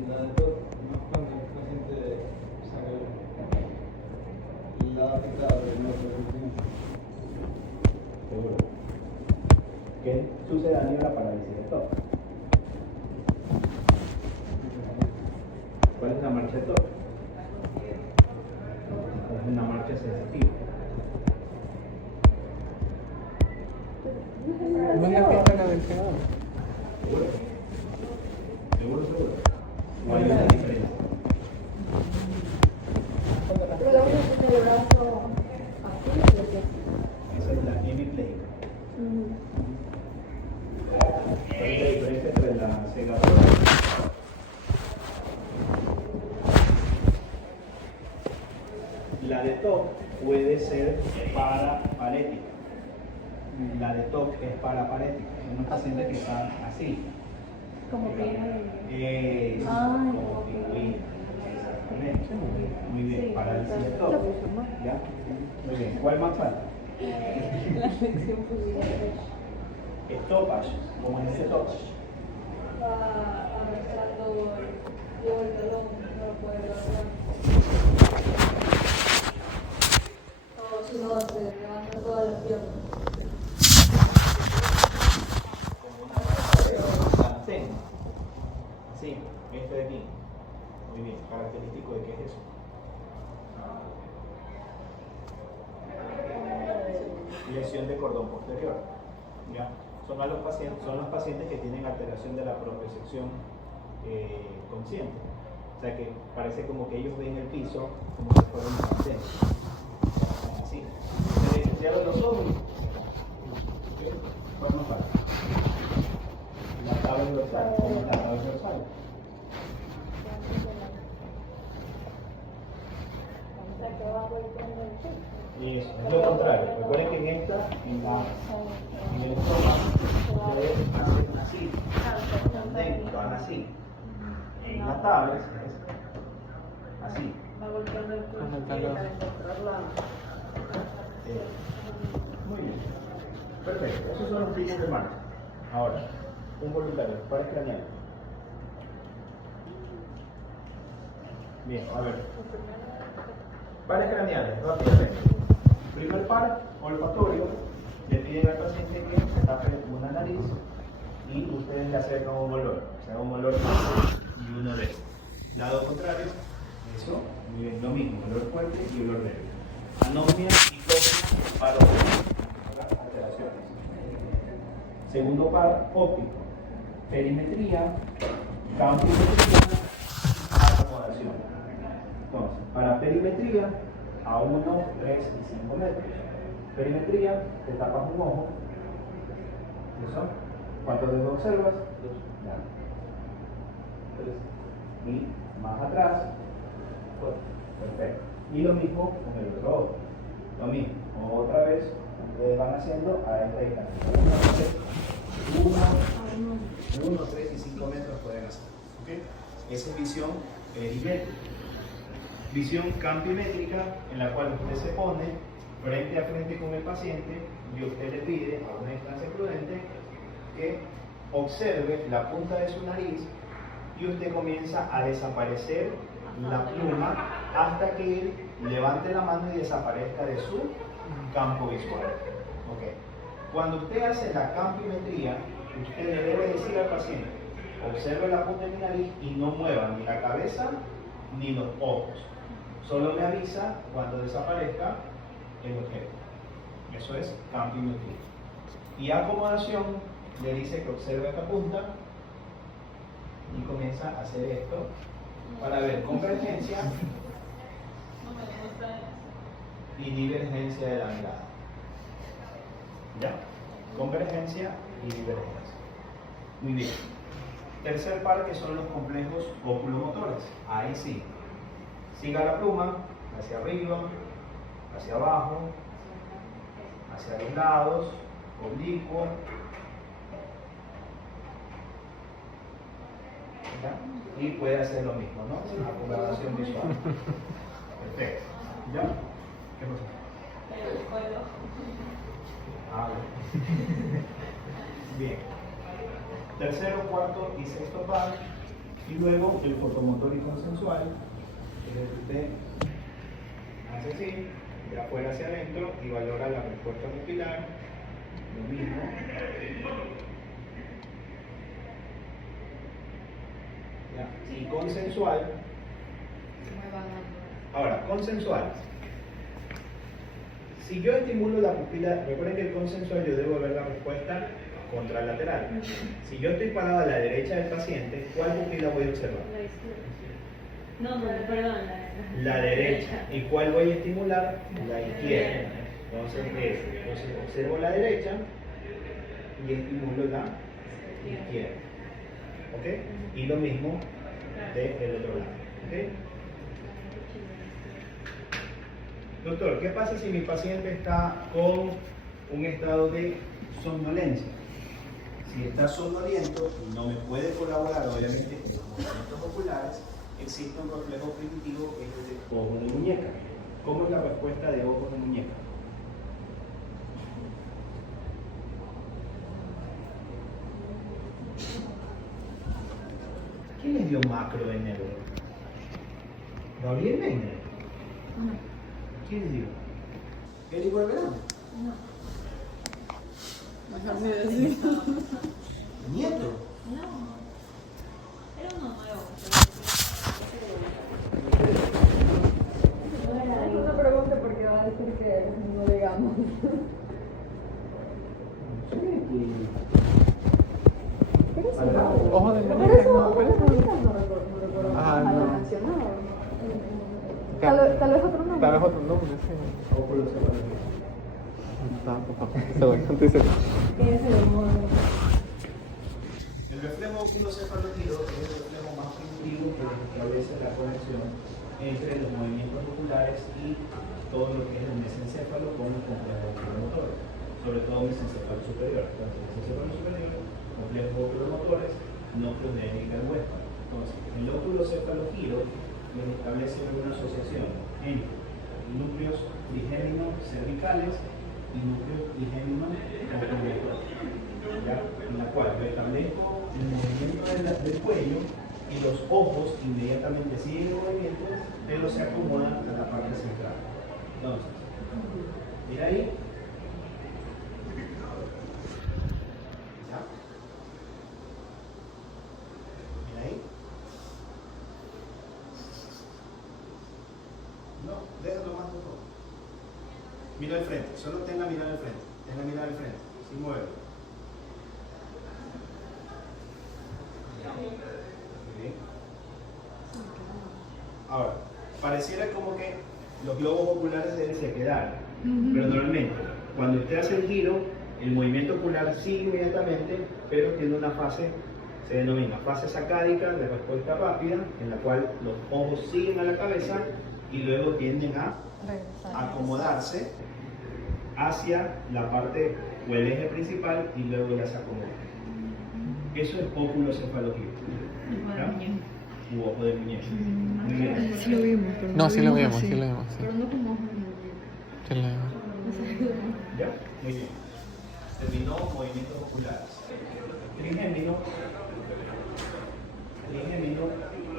La de todo, no cuando el paciente sabe la afectada de la Seguro. ¿Qué sucede a nivel de la parálisis de TOC? ¿Cuál es la marcha de TOC? Es una marcha sensitiva. ¿No le afecta la del segador? ¿Seguro? Seguro. No hay una diferencia. Pero vamos a tener el brazo así, Esa es la hemipléjica. ¿Cuál es la diferencia entre la segadora? La de TOC puede ser paraparética. La de TOC es paraparética. Son unos pacientes que están así. como que Como pingüino. Exactamente. Muy bien. Sí, Parálisis de lo TOC. puso mal. ¿Ya? Muy bien. ¿Cuál más falta? la lección fue Stoppage. ¿Cómo es ese stoppage? va avanzando el talón, No, se levanta toda la pierna. Como una masa de sartén. Sí, este de aquí. Muy bien, característico de qué es eso. Lesión de cordón posterior. ¿Ya? Son los pacientes que tienen alteración de la propiocepción consciente. O sea que parece como que ellos ven el piso como si fuera un sartén. Así. Se abren los ojos. Forma parte. La tabla dorsal. La tabla dorsal. Eso, es lo contrario. Recuerden que en esta, en el estómago, ustedes hacen así. Van así. En la tabla es así. Muy bien. Perfecto. Esos son los tipos de marcha. Ahora, un voluntario, pares craneales. Bien, a ver. Pares craneales, rápidamente. Primer par, olfatorio, le piden al paciente que se tape una nariz y ustedes le acercan un olor. O sea, un olor y uno débil. Lado contrario, eso, muy bien, lo mismo, olor fuerte y olor débil. Anomia, hipopnia, paro alteraciones. Segundo par, óptico. Perimetría, campimetría, acomodación. Entonces, para perimetría, a 1, 3 y 5 metros. Perimetría, te tapas un ojo. ¿Eso? ¿Cuántos dedos observas? 2. Ya. 3. Y más atrás. 4. Perfecto. Y lo mismo con el otro ojo. Lo mismo. Otra vez, ustedes van haciendo a esta distancia. 1, 3 y 5 metros pueden hacer. ¿Okay? Esa es visión perimétrica. Visión campimétrica, en la cual usted se pone frente a frente con el paciente y usted le pide a una distancia prudente que observe la punta de su nariz y usted comienza a desaparecer la pluma hasta que él levante la mano y desaparezca de su campo visual. Okay. Cuando usted hace la campimetría, usted le debe decir al paciente, observe la punta de mi nariz y no mueva ni la cabeza ni los ojos. Solo me avisa cuando desaparezca el objeto. Eso es campimetría. Y acomodación le dice que observe esta punta y comienza a hacer esto para ver convergencia y divergencia de la mirada. ¿Ya? Convergencia y divergencia. Muy bien. Tercer par, que son los complejos oculomotores. Ahí sí. Siga la pluma hacia arriba, hacia abajo, hacia los lados, oblicuo. ¿Ya? Y puede hacer lo mismo, ¿no? Acomodación visual. Perfecto. ¿Ya? ¿Qué pasa? Ah, bien. Tercero, cuarto y sexto par. Y luego el fotomotor y consensual. Usted hace así, de afuera hacia adentro y valora la respuesta pupilar, lo mismo. ¿Ya? Y consensual. Ahora, consensual. Si yo estimulo la pupila, recuerden que el consensual yo debo ver la respuesta contralateral. Si yo estoy parado a la derecha del paciente, ¿cuál pupila voy a observar? No, perdón. La derecha. ¿Y cuál voy a estimular? La izquierda. Entonces observo la derecha y estimulo la izquierda. ¿Ok? Y lo mismo del otro lado. ¿Ok? Doctor, ¿qué pasa si mi paciente está con un estado de somnolencia? Si está somnoliento y no me puede colaborar, obviamente, en los movimientos oculares, existe un reflejo primitivo que es el de ojo de muñeca. ¿Cómo es la respuesta de ojos de muñeca? ¿Quién les dio macro de negro? Gabriel Méndez. ¿Quién dijo? ¿Eric Barberán? Mejor ni decir. ¿Nieto? Era uno nuevo. No te pregunte porque va a decir que no digamos. Ojo de Por muñeca, eso, ¿no? por eso ahorita no recuerdo. Ah, Lo no. mencionaba. Tal vez otro nombre. Tal vez otro nombre, sí. Óculos cefalógiros. Tampoco. Estoy seguro. Ese de moda. El reflejo oculocefalogiro es el reflejo más primitivo que establece la conexión entre los movimientos oculares y todo lo que es el mesencéfalo con los complejos oculomotores, sobre todo el mesencéfalo superior. Entonces, el mesencéfalo superior, complejos oculomotores, núcleos de Henrich Westphal. Entonces, el oculocefalogiro nos establece una asociación entre núcleos trigéminos cervicales y núcleos trigéminos oculomotores, en la cual yo establezco el movimiento del cuello y los ojos inmediatamente siguen el movimiento, pero se acomodan a la parte central. Entonces, mira ahí. ¿Ya? Mira ahí. No, déjalo más un poco. Mira al frente, solo ten la mirada al frente. Ten la mirada al frente, sin moverlo. Muy bien. Ahora, pareciera como que los globos oculares deben de quedar, pero normalmente, cuando usted hace el giro, el movimiento ocular sigue inmediatamente, pero tiene una fase, se denomina fase sacádica de respuesta rápida, en la cual los ojos siguen a la cabeza y luego tienden a acomodarse hacia la parte o el eje principal y luego ya se acomodan. Eso es oculocefalogiro. ¿Ya? U ojo de muñeca. Muy bien. Sí lo vimos, pero No, sí lo vimos, así. sí lo vimos. Sí. Pero no como Sí lo vimos. ¿Ya? Muy bien. Terminó movimientos oculares. Trigémino,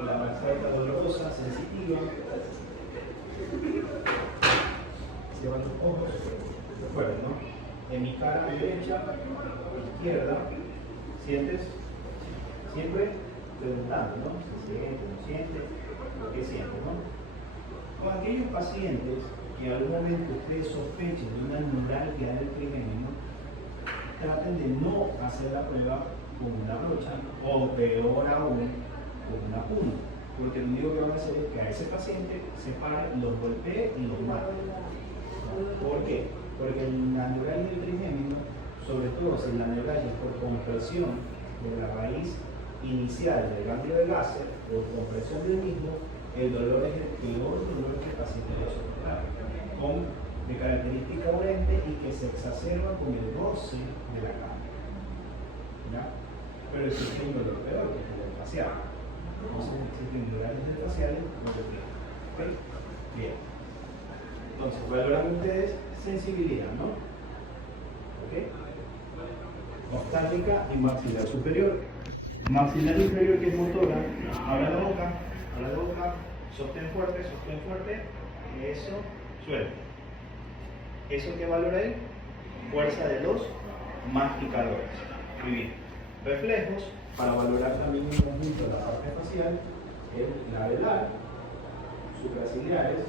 la marceta dolorosa, sensitiva. Cierra tus ojos. Recuerden, ¿no? En mi cara derecha, izquierda, ¿sientes? Siempre preguntando, ¿no? ¿Se siente, no siente? ¿Lo que siente, no? Con aquellos pacientes que en algún momento ustedes sospechen de una neuralgia del trigémino, traten de no hacer la prueba con una brocha o peor aún con una punta, porque lo único que van a hacer es que a ese paciente se pare, los golpee y los mate. ¿Por qué? Porque la neuralgia del trigémino, sobre todo si la neuralgia es por compresión de la raíz inicial del ganglio de Gasser o compresión del mismo, el dolor es el peor dolor que el paciente puede soportar, de característica urente y que se exacerba con el roce de la carne. ¿Ya? Pero existe un dolor peor, que es el facial. Entonces existen dolores faciales no se tienen. ¿Ok? Bien. Entonces, valoran ustedes sensibilidad, ¿no? ¿Ok? Oftálmica y maxilar superior. Maxilar inferior, que es motora, abre la boca, sostén fuerte, eso, suelta. ¿Eso que valora él? Fuerza de los masticadores. Muy bien. Reflejos, para valorar también en conjunto la parte facial, el labial, supraciliares,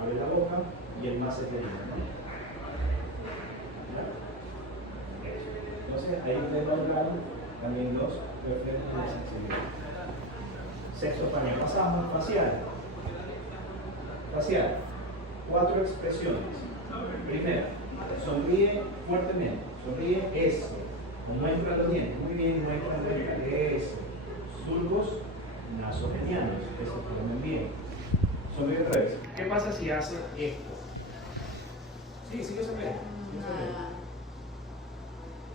abre la boca y el maceterino, ¿no? Entonces, ahí ustedes valoraron también los reflejos de sensibilidad. Sexto panel. Pasamos facial. Facial. 4 expresiones. Primera, sonríe fuertemente. Sonríe eso. Muestra los dientes. Muy bien, muestra los dientes. Eso. Surcos nasogenianos. Que se formen bien. Sonríe otra vez. ¿Qué pasa si hace esto? Sí, sigue sonriendo.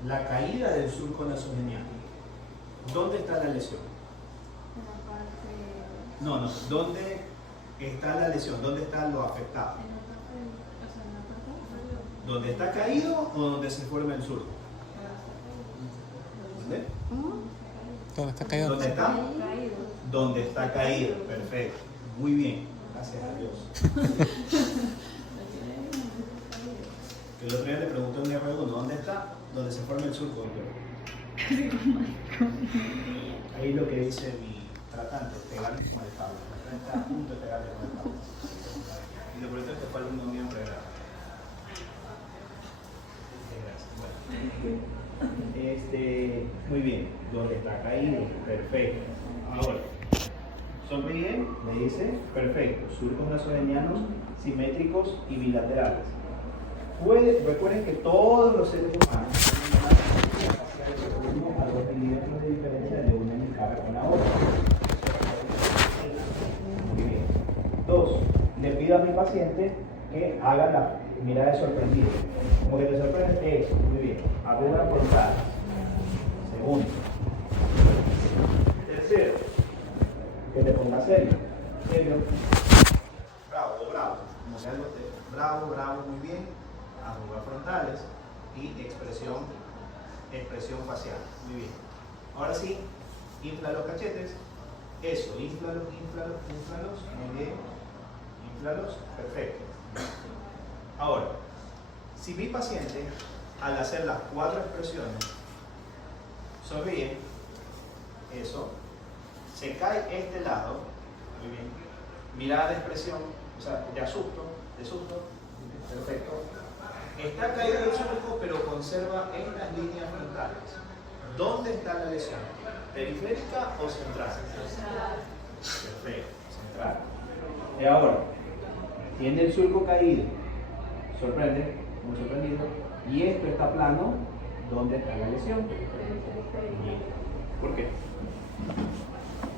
La caída del surco nasogeniano. ¿Dónde está la lesión? No, ¿dónde está la lesión? ¿Dónde está lo afectado? ¿Dónde está caído o donde se forma el surco? ¿Dónde? ¿Dónde está caído? ¿Dónde está? Donde está caído, perfecto. Muy bien, gracias a Dios. Que el otro día le pregunté a un R1, ¿dónde está? Donde se forma el surco del cuerpo. Ahí lo que dice mi tratante, pegarle con el cable. Está a punto de pegarle con el cable. Y lo por eso es que fue alumno mío en pregrado. Muy bien, ¿dónde está caído? Perfecto. Ahora, sonríe, me dice, perfecto. Surcos nasogenianos simétricos y bilaterales. Recuerden que todos los seres humanos tienen una capacidad facial de 1 a 2 milímetros de diferencia de una cara con la otra. Muy bien. 2. Le pido a mi paciente que haga la mirada de sorprendido. Como que te sorprende eso. Muy bien. Arruga frontal. Segundo. Tercero. Que te ponga serio. Serio. Bravo, bravo. Como que algo te... Bravo, bravo, muy bien. Arrugas frontales y expresión facial. Muy bien. Ahora sí, infla los cachetes. Eso, inflalos. Muy bien. Inflalos. Perfecto. Ahora, si mi paciente, al hacer las 4 expresiones, sonríe, eso, se cae este lado, muy bien. Mirada de expresión, o sea, de susto, perfecto. Está caído el surco, pero conserva estas líneas frontales. ¿Dónde está la lesión? ¿Periférica o central? Perfecto, central. Y ahora, tiene el surco caído, sorprende, muy sorprendido, y esto está plano, ¿dónde está la lesión? Bien. ¿Por qué?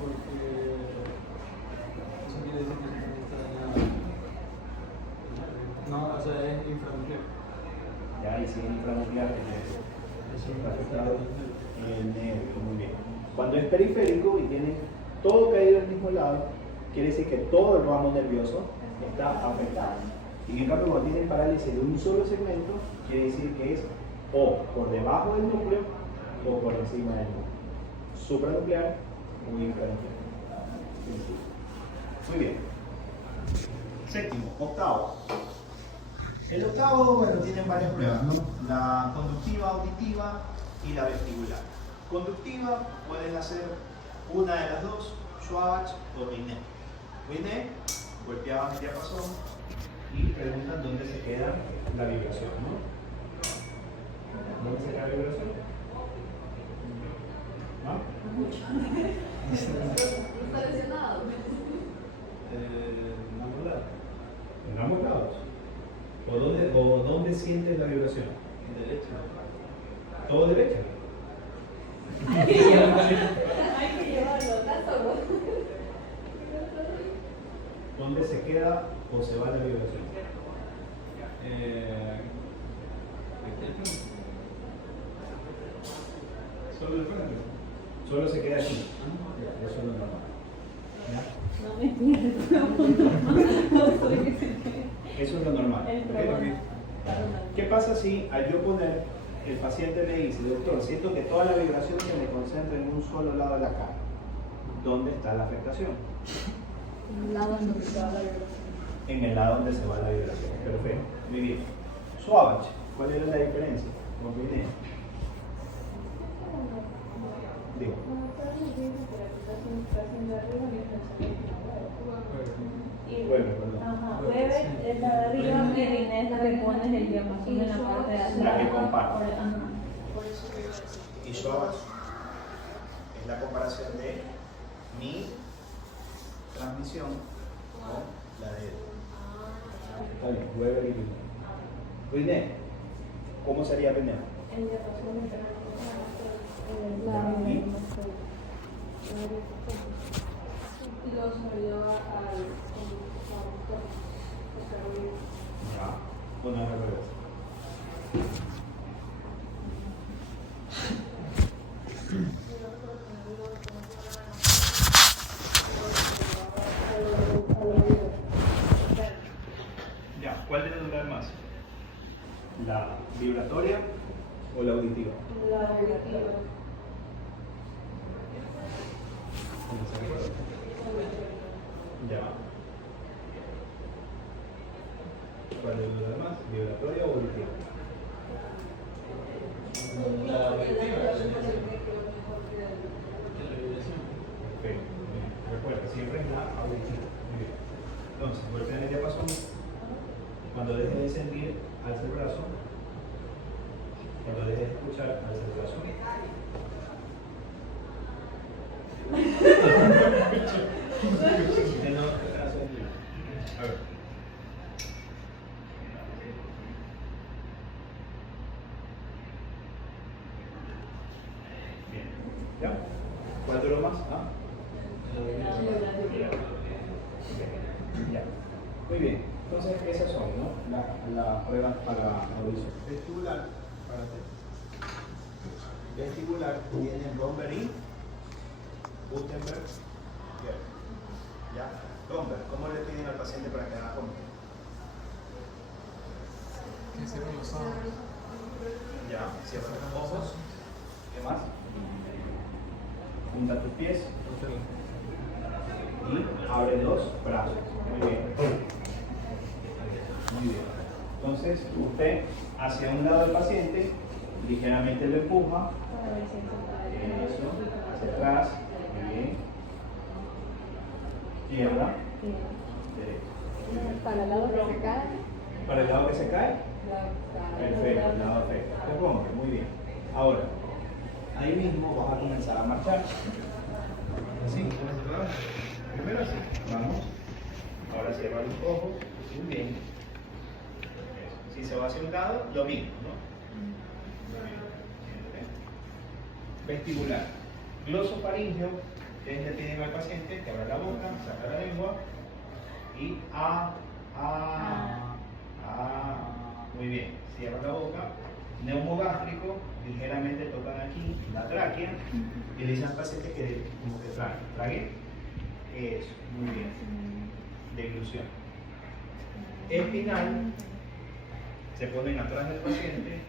Porque eso quiere decir que está dañado. No, o sea, es infranuclear. Ya, y si es intranuclear, está afectado el nervio, muy bien. Cuando es periférico y tiene todo caído al mismo lado, quiere decir que todo el ramo nervioso está afectado. Y en cambio, cuando tiene parálisis de un solo segmento, quiere decir que es o por debajo del núcleo o por encima del núcleo. Supranuclear o infranuclear. Muy bien. Séptimo, octavo. El octavo, bueno, tienen varias pruebas, ¿no? La conductiva, auditiva y la vestibular. Conductiva pueden hacer una de las dos, Schwabach o Binet. Binet, golpeaban el diapasón y preguntan dónde se queda la vibración, ¿no? ¿Dónde se queda la vibración? ¿No? ¿Está lesionado? En ambos lados. ¿O dónde sientes la vibración? Derecho. ¿Todo derecho? Hay que llevarlo, tanto. ¿Dónde se queda o se va la vibración? Solo el frente. Solo se queda aquí. Eso es lo normal. ¿Ya? No me entiendes. Eso es lo normal. El ¿Ok? problema. ¿Qué pasa si al yo poner, el paciente me dice, doctor, siento que toda la vibración se me concentra en un solo lado de la cara? ¿Dónde está la afectación? El lado donde se va la vibración. En el lado donde se va la vibración. Perfecto. Muy bien. Schwabach, ¿cuál era la diferencia? Con Binet. Digo. Bueno, perdón. Ajá, Weber es la de arriba y Riné es la que pones el diapasón en la parte de atrás. La que compara. Ajá. Y Schwabach es la comparación de mi transmisión con la de él. Está bien, Weber y Binet. Binet, ¿cómo sería Binet? El diapasón entre Ya, y y luego se me olvidó al ya, bueno, al revés. Ya, ¿cuál debe durar más? ¿La vibratoria o la auditiva? la auditiva. Ya. ¿Cuál le dura más? ¿Vibratoria o auditiva? La auditiva, Perfecto. Recuerda, siempre es la auditiva. Muy bien. Entonces, golpea en el diapasón. Cuando dejes de sentir, alza el brazo. Cuando dejes de escuchar, alza el brazo. A ver. Bien. ¿Ya? ¿Cuál duró más? ¿Ah? Ya. Muy bien. Entonces, esas son, ¿no? Las pruebas para audición. Vestibular, vestibular tiene Romberg y Gutenberg. ¿Ya? Romberg, ¿cómo le piden al paciente para que haga Romberg? Que cierren los ojos. Ya, cierra los ojos. ¿Qué más? Junta tus pies y abre los brazos. Muy bien. Muy bien. Entonces, usted hacia un lado del paciente, ligeramente lo empuja. Eso, hacia atrás. Muy bien. Izquierda. Derecha. Muy bien. Para el lado que se cae. Para el lado que se cae. Perfecto, el lado perfecto. Te pongo, muy bien. Ahora, ahí mismo vas a comenzar a marchar. Así. Primero así. Vamos. Ahora cierra los ojos. Muy bien. Eso. Si se va hacia un lado, lo mismo, ¿no? Muy bien. Vestibular. Glosofaringeo, que le piden al paciente que abra la boca, saca la lengua y muy bien, cierra la boca. Neumogástrico, ligeramente tocan aquí la tráquea y le dicen al paciente que como que trague. Eso, muy bien. Deglución. Espinal, se ponen atrás del paciente,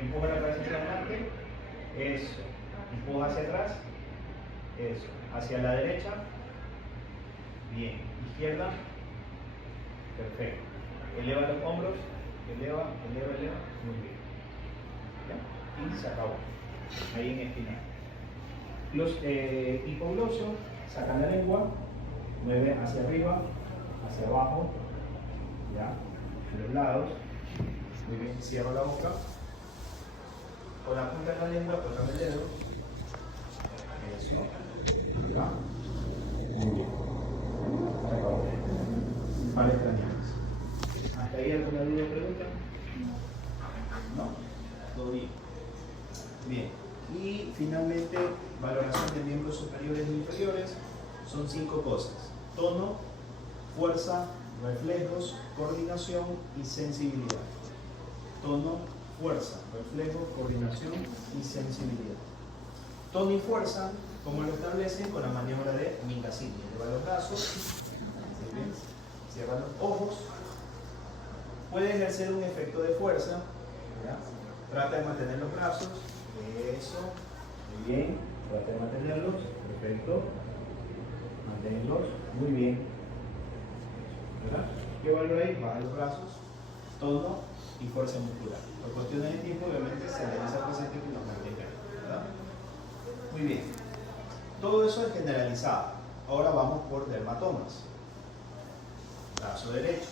empuja la cabeza hacia adelante, eso, empuja hacia atrás, eso, hacia la derecha, bien, izquierda, perfecto. Eleva los hombros, eleva, muy bien. ¿Ya? Y se acabó. Ahí en espinal. Los hipoglosos sacan la lengua, mueve hacia arriba, hacia abajo, ya, a los lados. Muy bien, cierra la boca. Con la punta de la lengua, toca el dedo. Eso. Ya. Muy bien. Se acabó. Para extrañarse. ¿Hasta ahí alguna duda o pregunta? ¿No? Todo bien. Bien. Y finalmente, valoración de miembros superiores e inferiores. Son 5 cosas: tono, fuerza, reflejos, coordinación y sensibilidad. Tono, fuerza, reflejo, coordinación y sensibilidad. Tono y fuerza, como lo establecen con la maniobra de Minkasini. Lleva los brazos, cierra los ojos, puede ejercer un efecto de fuerza, ¿ya? Trata de mantener los brazos, eso, muy bien, trata de mantenerlos, perfecto, manténlos, muy bien, ¿verdad? ¿Qué valor hay? Baja los brazos, tono y fuerza muscular. Por cuestiones de tiempo, obviamente, se le dice al paciente que los mantenga, ¿verdad? Muy bien. Todo eso es generalizado. Ahora vamos por dermatomas. Brazo derecho.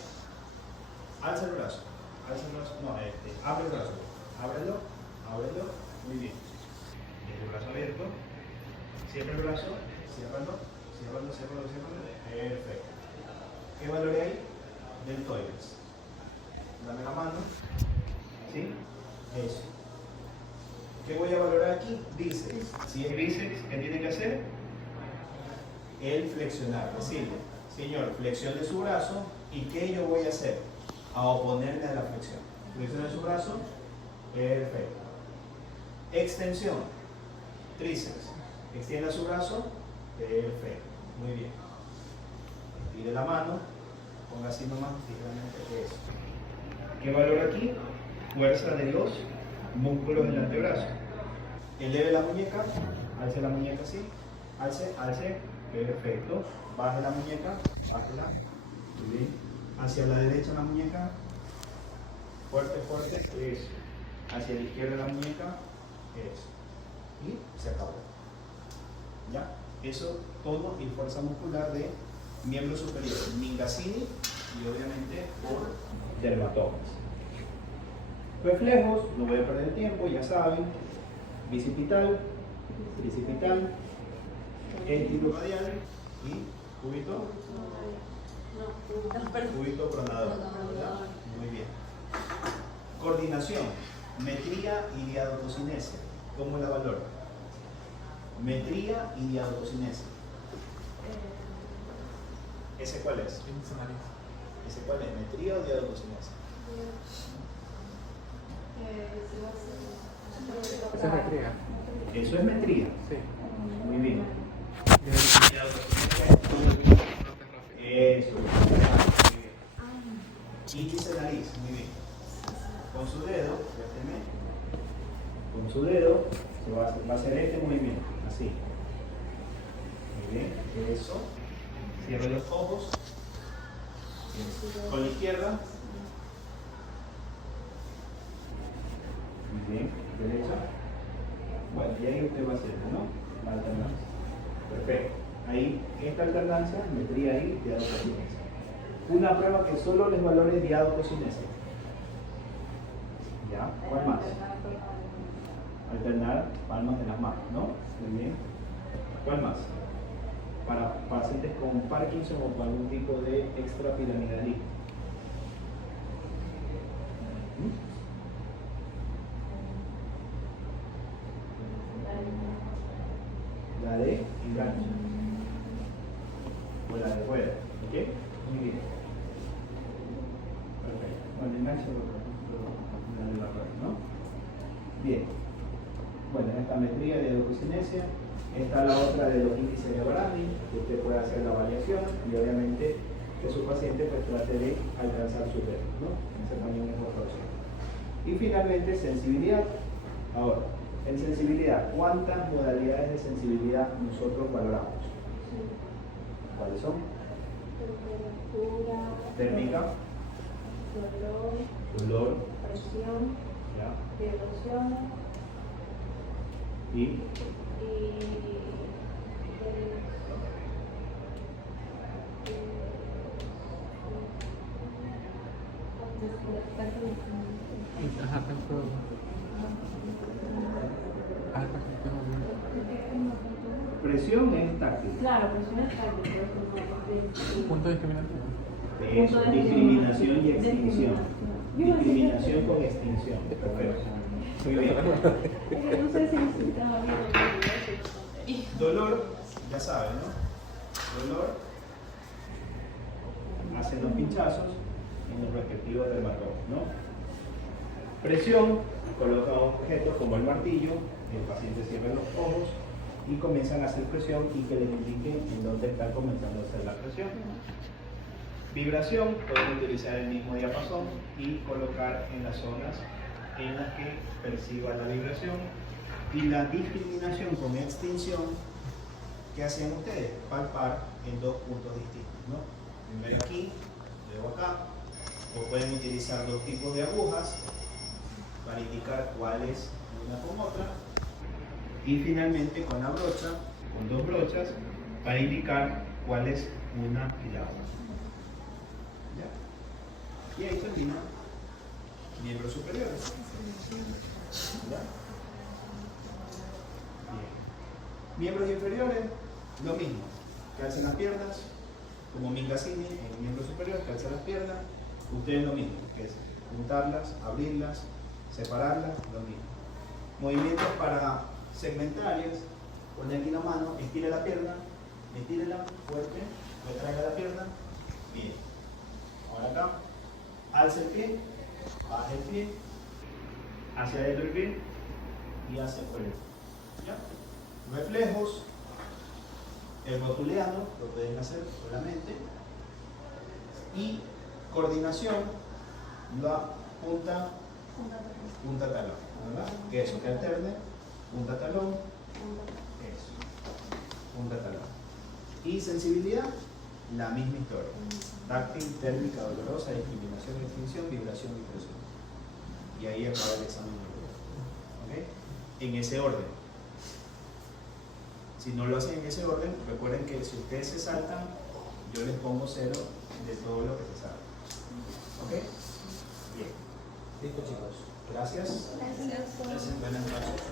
Alza el brazo. Alza el brazo. No, abre el brazo. Ábrelo. Ábrelo. Muy bien. Deja el brazo abierto. Cierra el brazo. Ciérralo. Ciérralo, ciérralo, ciérralo. Perfecto. ¿Qué valor hay? Deltoides. Dame la mano. ¿Sí? Eso. ¿Qué voy a valorar aquí? Bíceps. Si es bíceps, ¿qué tiene que hacer? El flexionar. Decirle, señor, flexione su brazo. ¿Y qué yo voy a hacer? A oponerme a la flexión. Flexione su brazo. Perfecto. Extensión. Tríceps. Extienda su brazo. Perfecto. Muy bien. Tire la mano. Ponga así nomás, ligeramente eso. ¿Qué valor aquí? Fuerza de los músculos del antebrazo. Eleve la muñeca, alce la muñeca así, alce, alce, perfecto. Baje la muñeca, bájela, muy bien. Hacia la derecha la muñeca, Fuerte, fuerte, eso. Hacia la izquierda de la muñeca, eso. Y se acabó. ¿Ya? Eso, tono y fuerza muscular de miembro superior, Mingazzini y obviamente por dermatomas. Reflejos, no voy a perder tiempo, ya saben. Bicipital, tricipital, radial y cúbito pronador. ¿Verdad? Muy bien. Coordinación, metría y diadococinesia. ¿Cómo la valoro? Metría y diadococinesia. ¿Ese cuál es? Índice nariz. ¿Ese cuál es? ¿Metría o diadococinesia? Esa es metría. Eso es metría. Sí. Muy bien. Eso. Muy bien. Índice nariz. Muy bien. Con su dedo, fíjate, con su dedo se va a hacer este movimiento. Así. Muy bien. Eso. Cierre los ojos. Con la izquierda. Muy bien. Derecha. Bueno, y ahí usted va a hacer, ¿no? La alternancia. Perfecto. Ahí, esta alternancia, metría ahí, diadococinesia. Una prueba que solo les valore diadococinesia. ¿Ya? ¿Cuál más? Alternar palmas de las manos, ¿no? Muy bien. ¿Cuál más? Para pacientes con Parkinson o con algún tipo de extrapiramidalismo. La de enganche o la de rueda, ¿ok? Muy bien. Perfecto. Bueno, enganche o la de la rueda, ¿no? Bien. Bueno, en esta metría de diadococinesia está la otra de los índices de Brandi, que usted puede hacer la variación y obviamente que su paciente pues trate de alcanzar su dedo, ¿no? Esa también es otra opción. Y finalmente, sensibilidad. Ahora, en sensibilidad, ¿cuántas modalidades de sensibilidad nosotros valoramos? ¿Cuáles son? Temperatura, Térmica, dolor, presión, ¿ya? vibración Y Ajá, tanto. presión es táctil. Claro, presión es táctil. Punto discriminativo. Eso, discriminación y extinción. Discriminación con extinción. Perfecto. Muy bien. No sé si necesitaba bien. Dolor, ya saben, ¿no? Dolor, hacen los pinchazos en los respectivos dermatomas, ¿no? Presión, colocan objetos como el martillo, el paciente cierra los ojos y comienzan a hacer presión y que les indiquen en dónde están comenzando a hacer la presión. Vibración, pueden utilizar el mismo diapasón y colocar en las zonas en las que perciban la vibración. Y la discriminación con extinción, ¿qué hacen ustedes? Palpar en dos puntos distintos, ¿no? Primero aquí, luego acá, o pueden utilizar dos tipos de agujas para indicar cuál es una con otra, y finalmente con la brocha, con dos brochas, para indicar cuál es una y la otra. ¿Ya? Y ahí termina miembros superiores. ¿Ya? Bien. Miembros inferiores, lo mismo. Calcen las piernas, como Mingazzini en miembros superiores, calcen las piernas. Ustedes lo mismo, que es juntarlas, abrirlas, separarlas, lo mismo. Movimientos para segmentarios, poner aquí la mano, estire la pierna, estírela fuerte, retraiga la pierna, bien. Ahora acá, alza el pie, baja el pie, hacia adentro el pie y hacia afuera. ¿Ya? Reflejos, el rotuleano, lo pueden hacer solamente. Y coordinación, la punta talón, ¿verdad? Que eso, que alterne, punta talón, eso, punta talón. Y sensibilidad, la misma historia. Táctil, térmica, dolorosa, discriminación, extinción, vibración y presión. y ahí acaba el examen. ¿Ok? En ese orden. Si no lo hacen en ese orden, recuerden que si ustedes se saltan, yo les pongo 0 de todo lo que se sabe. ¿Ok? Bien. Listo, chicos. Gracias. Gracias. Buenas noches.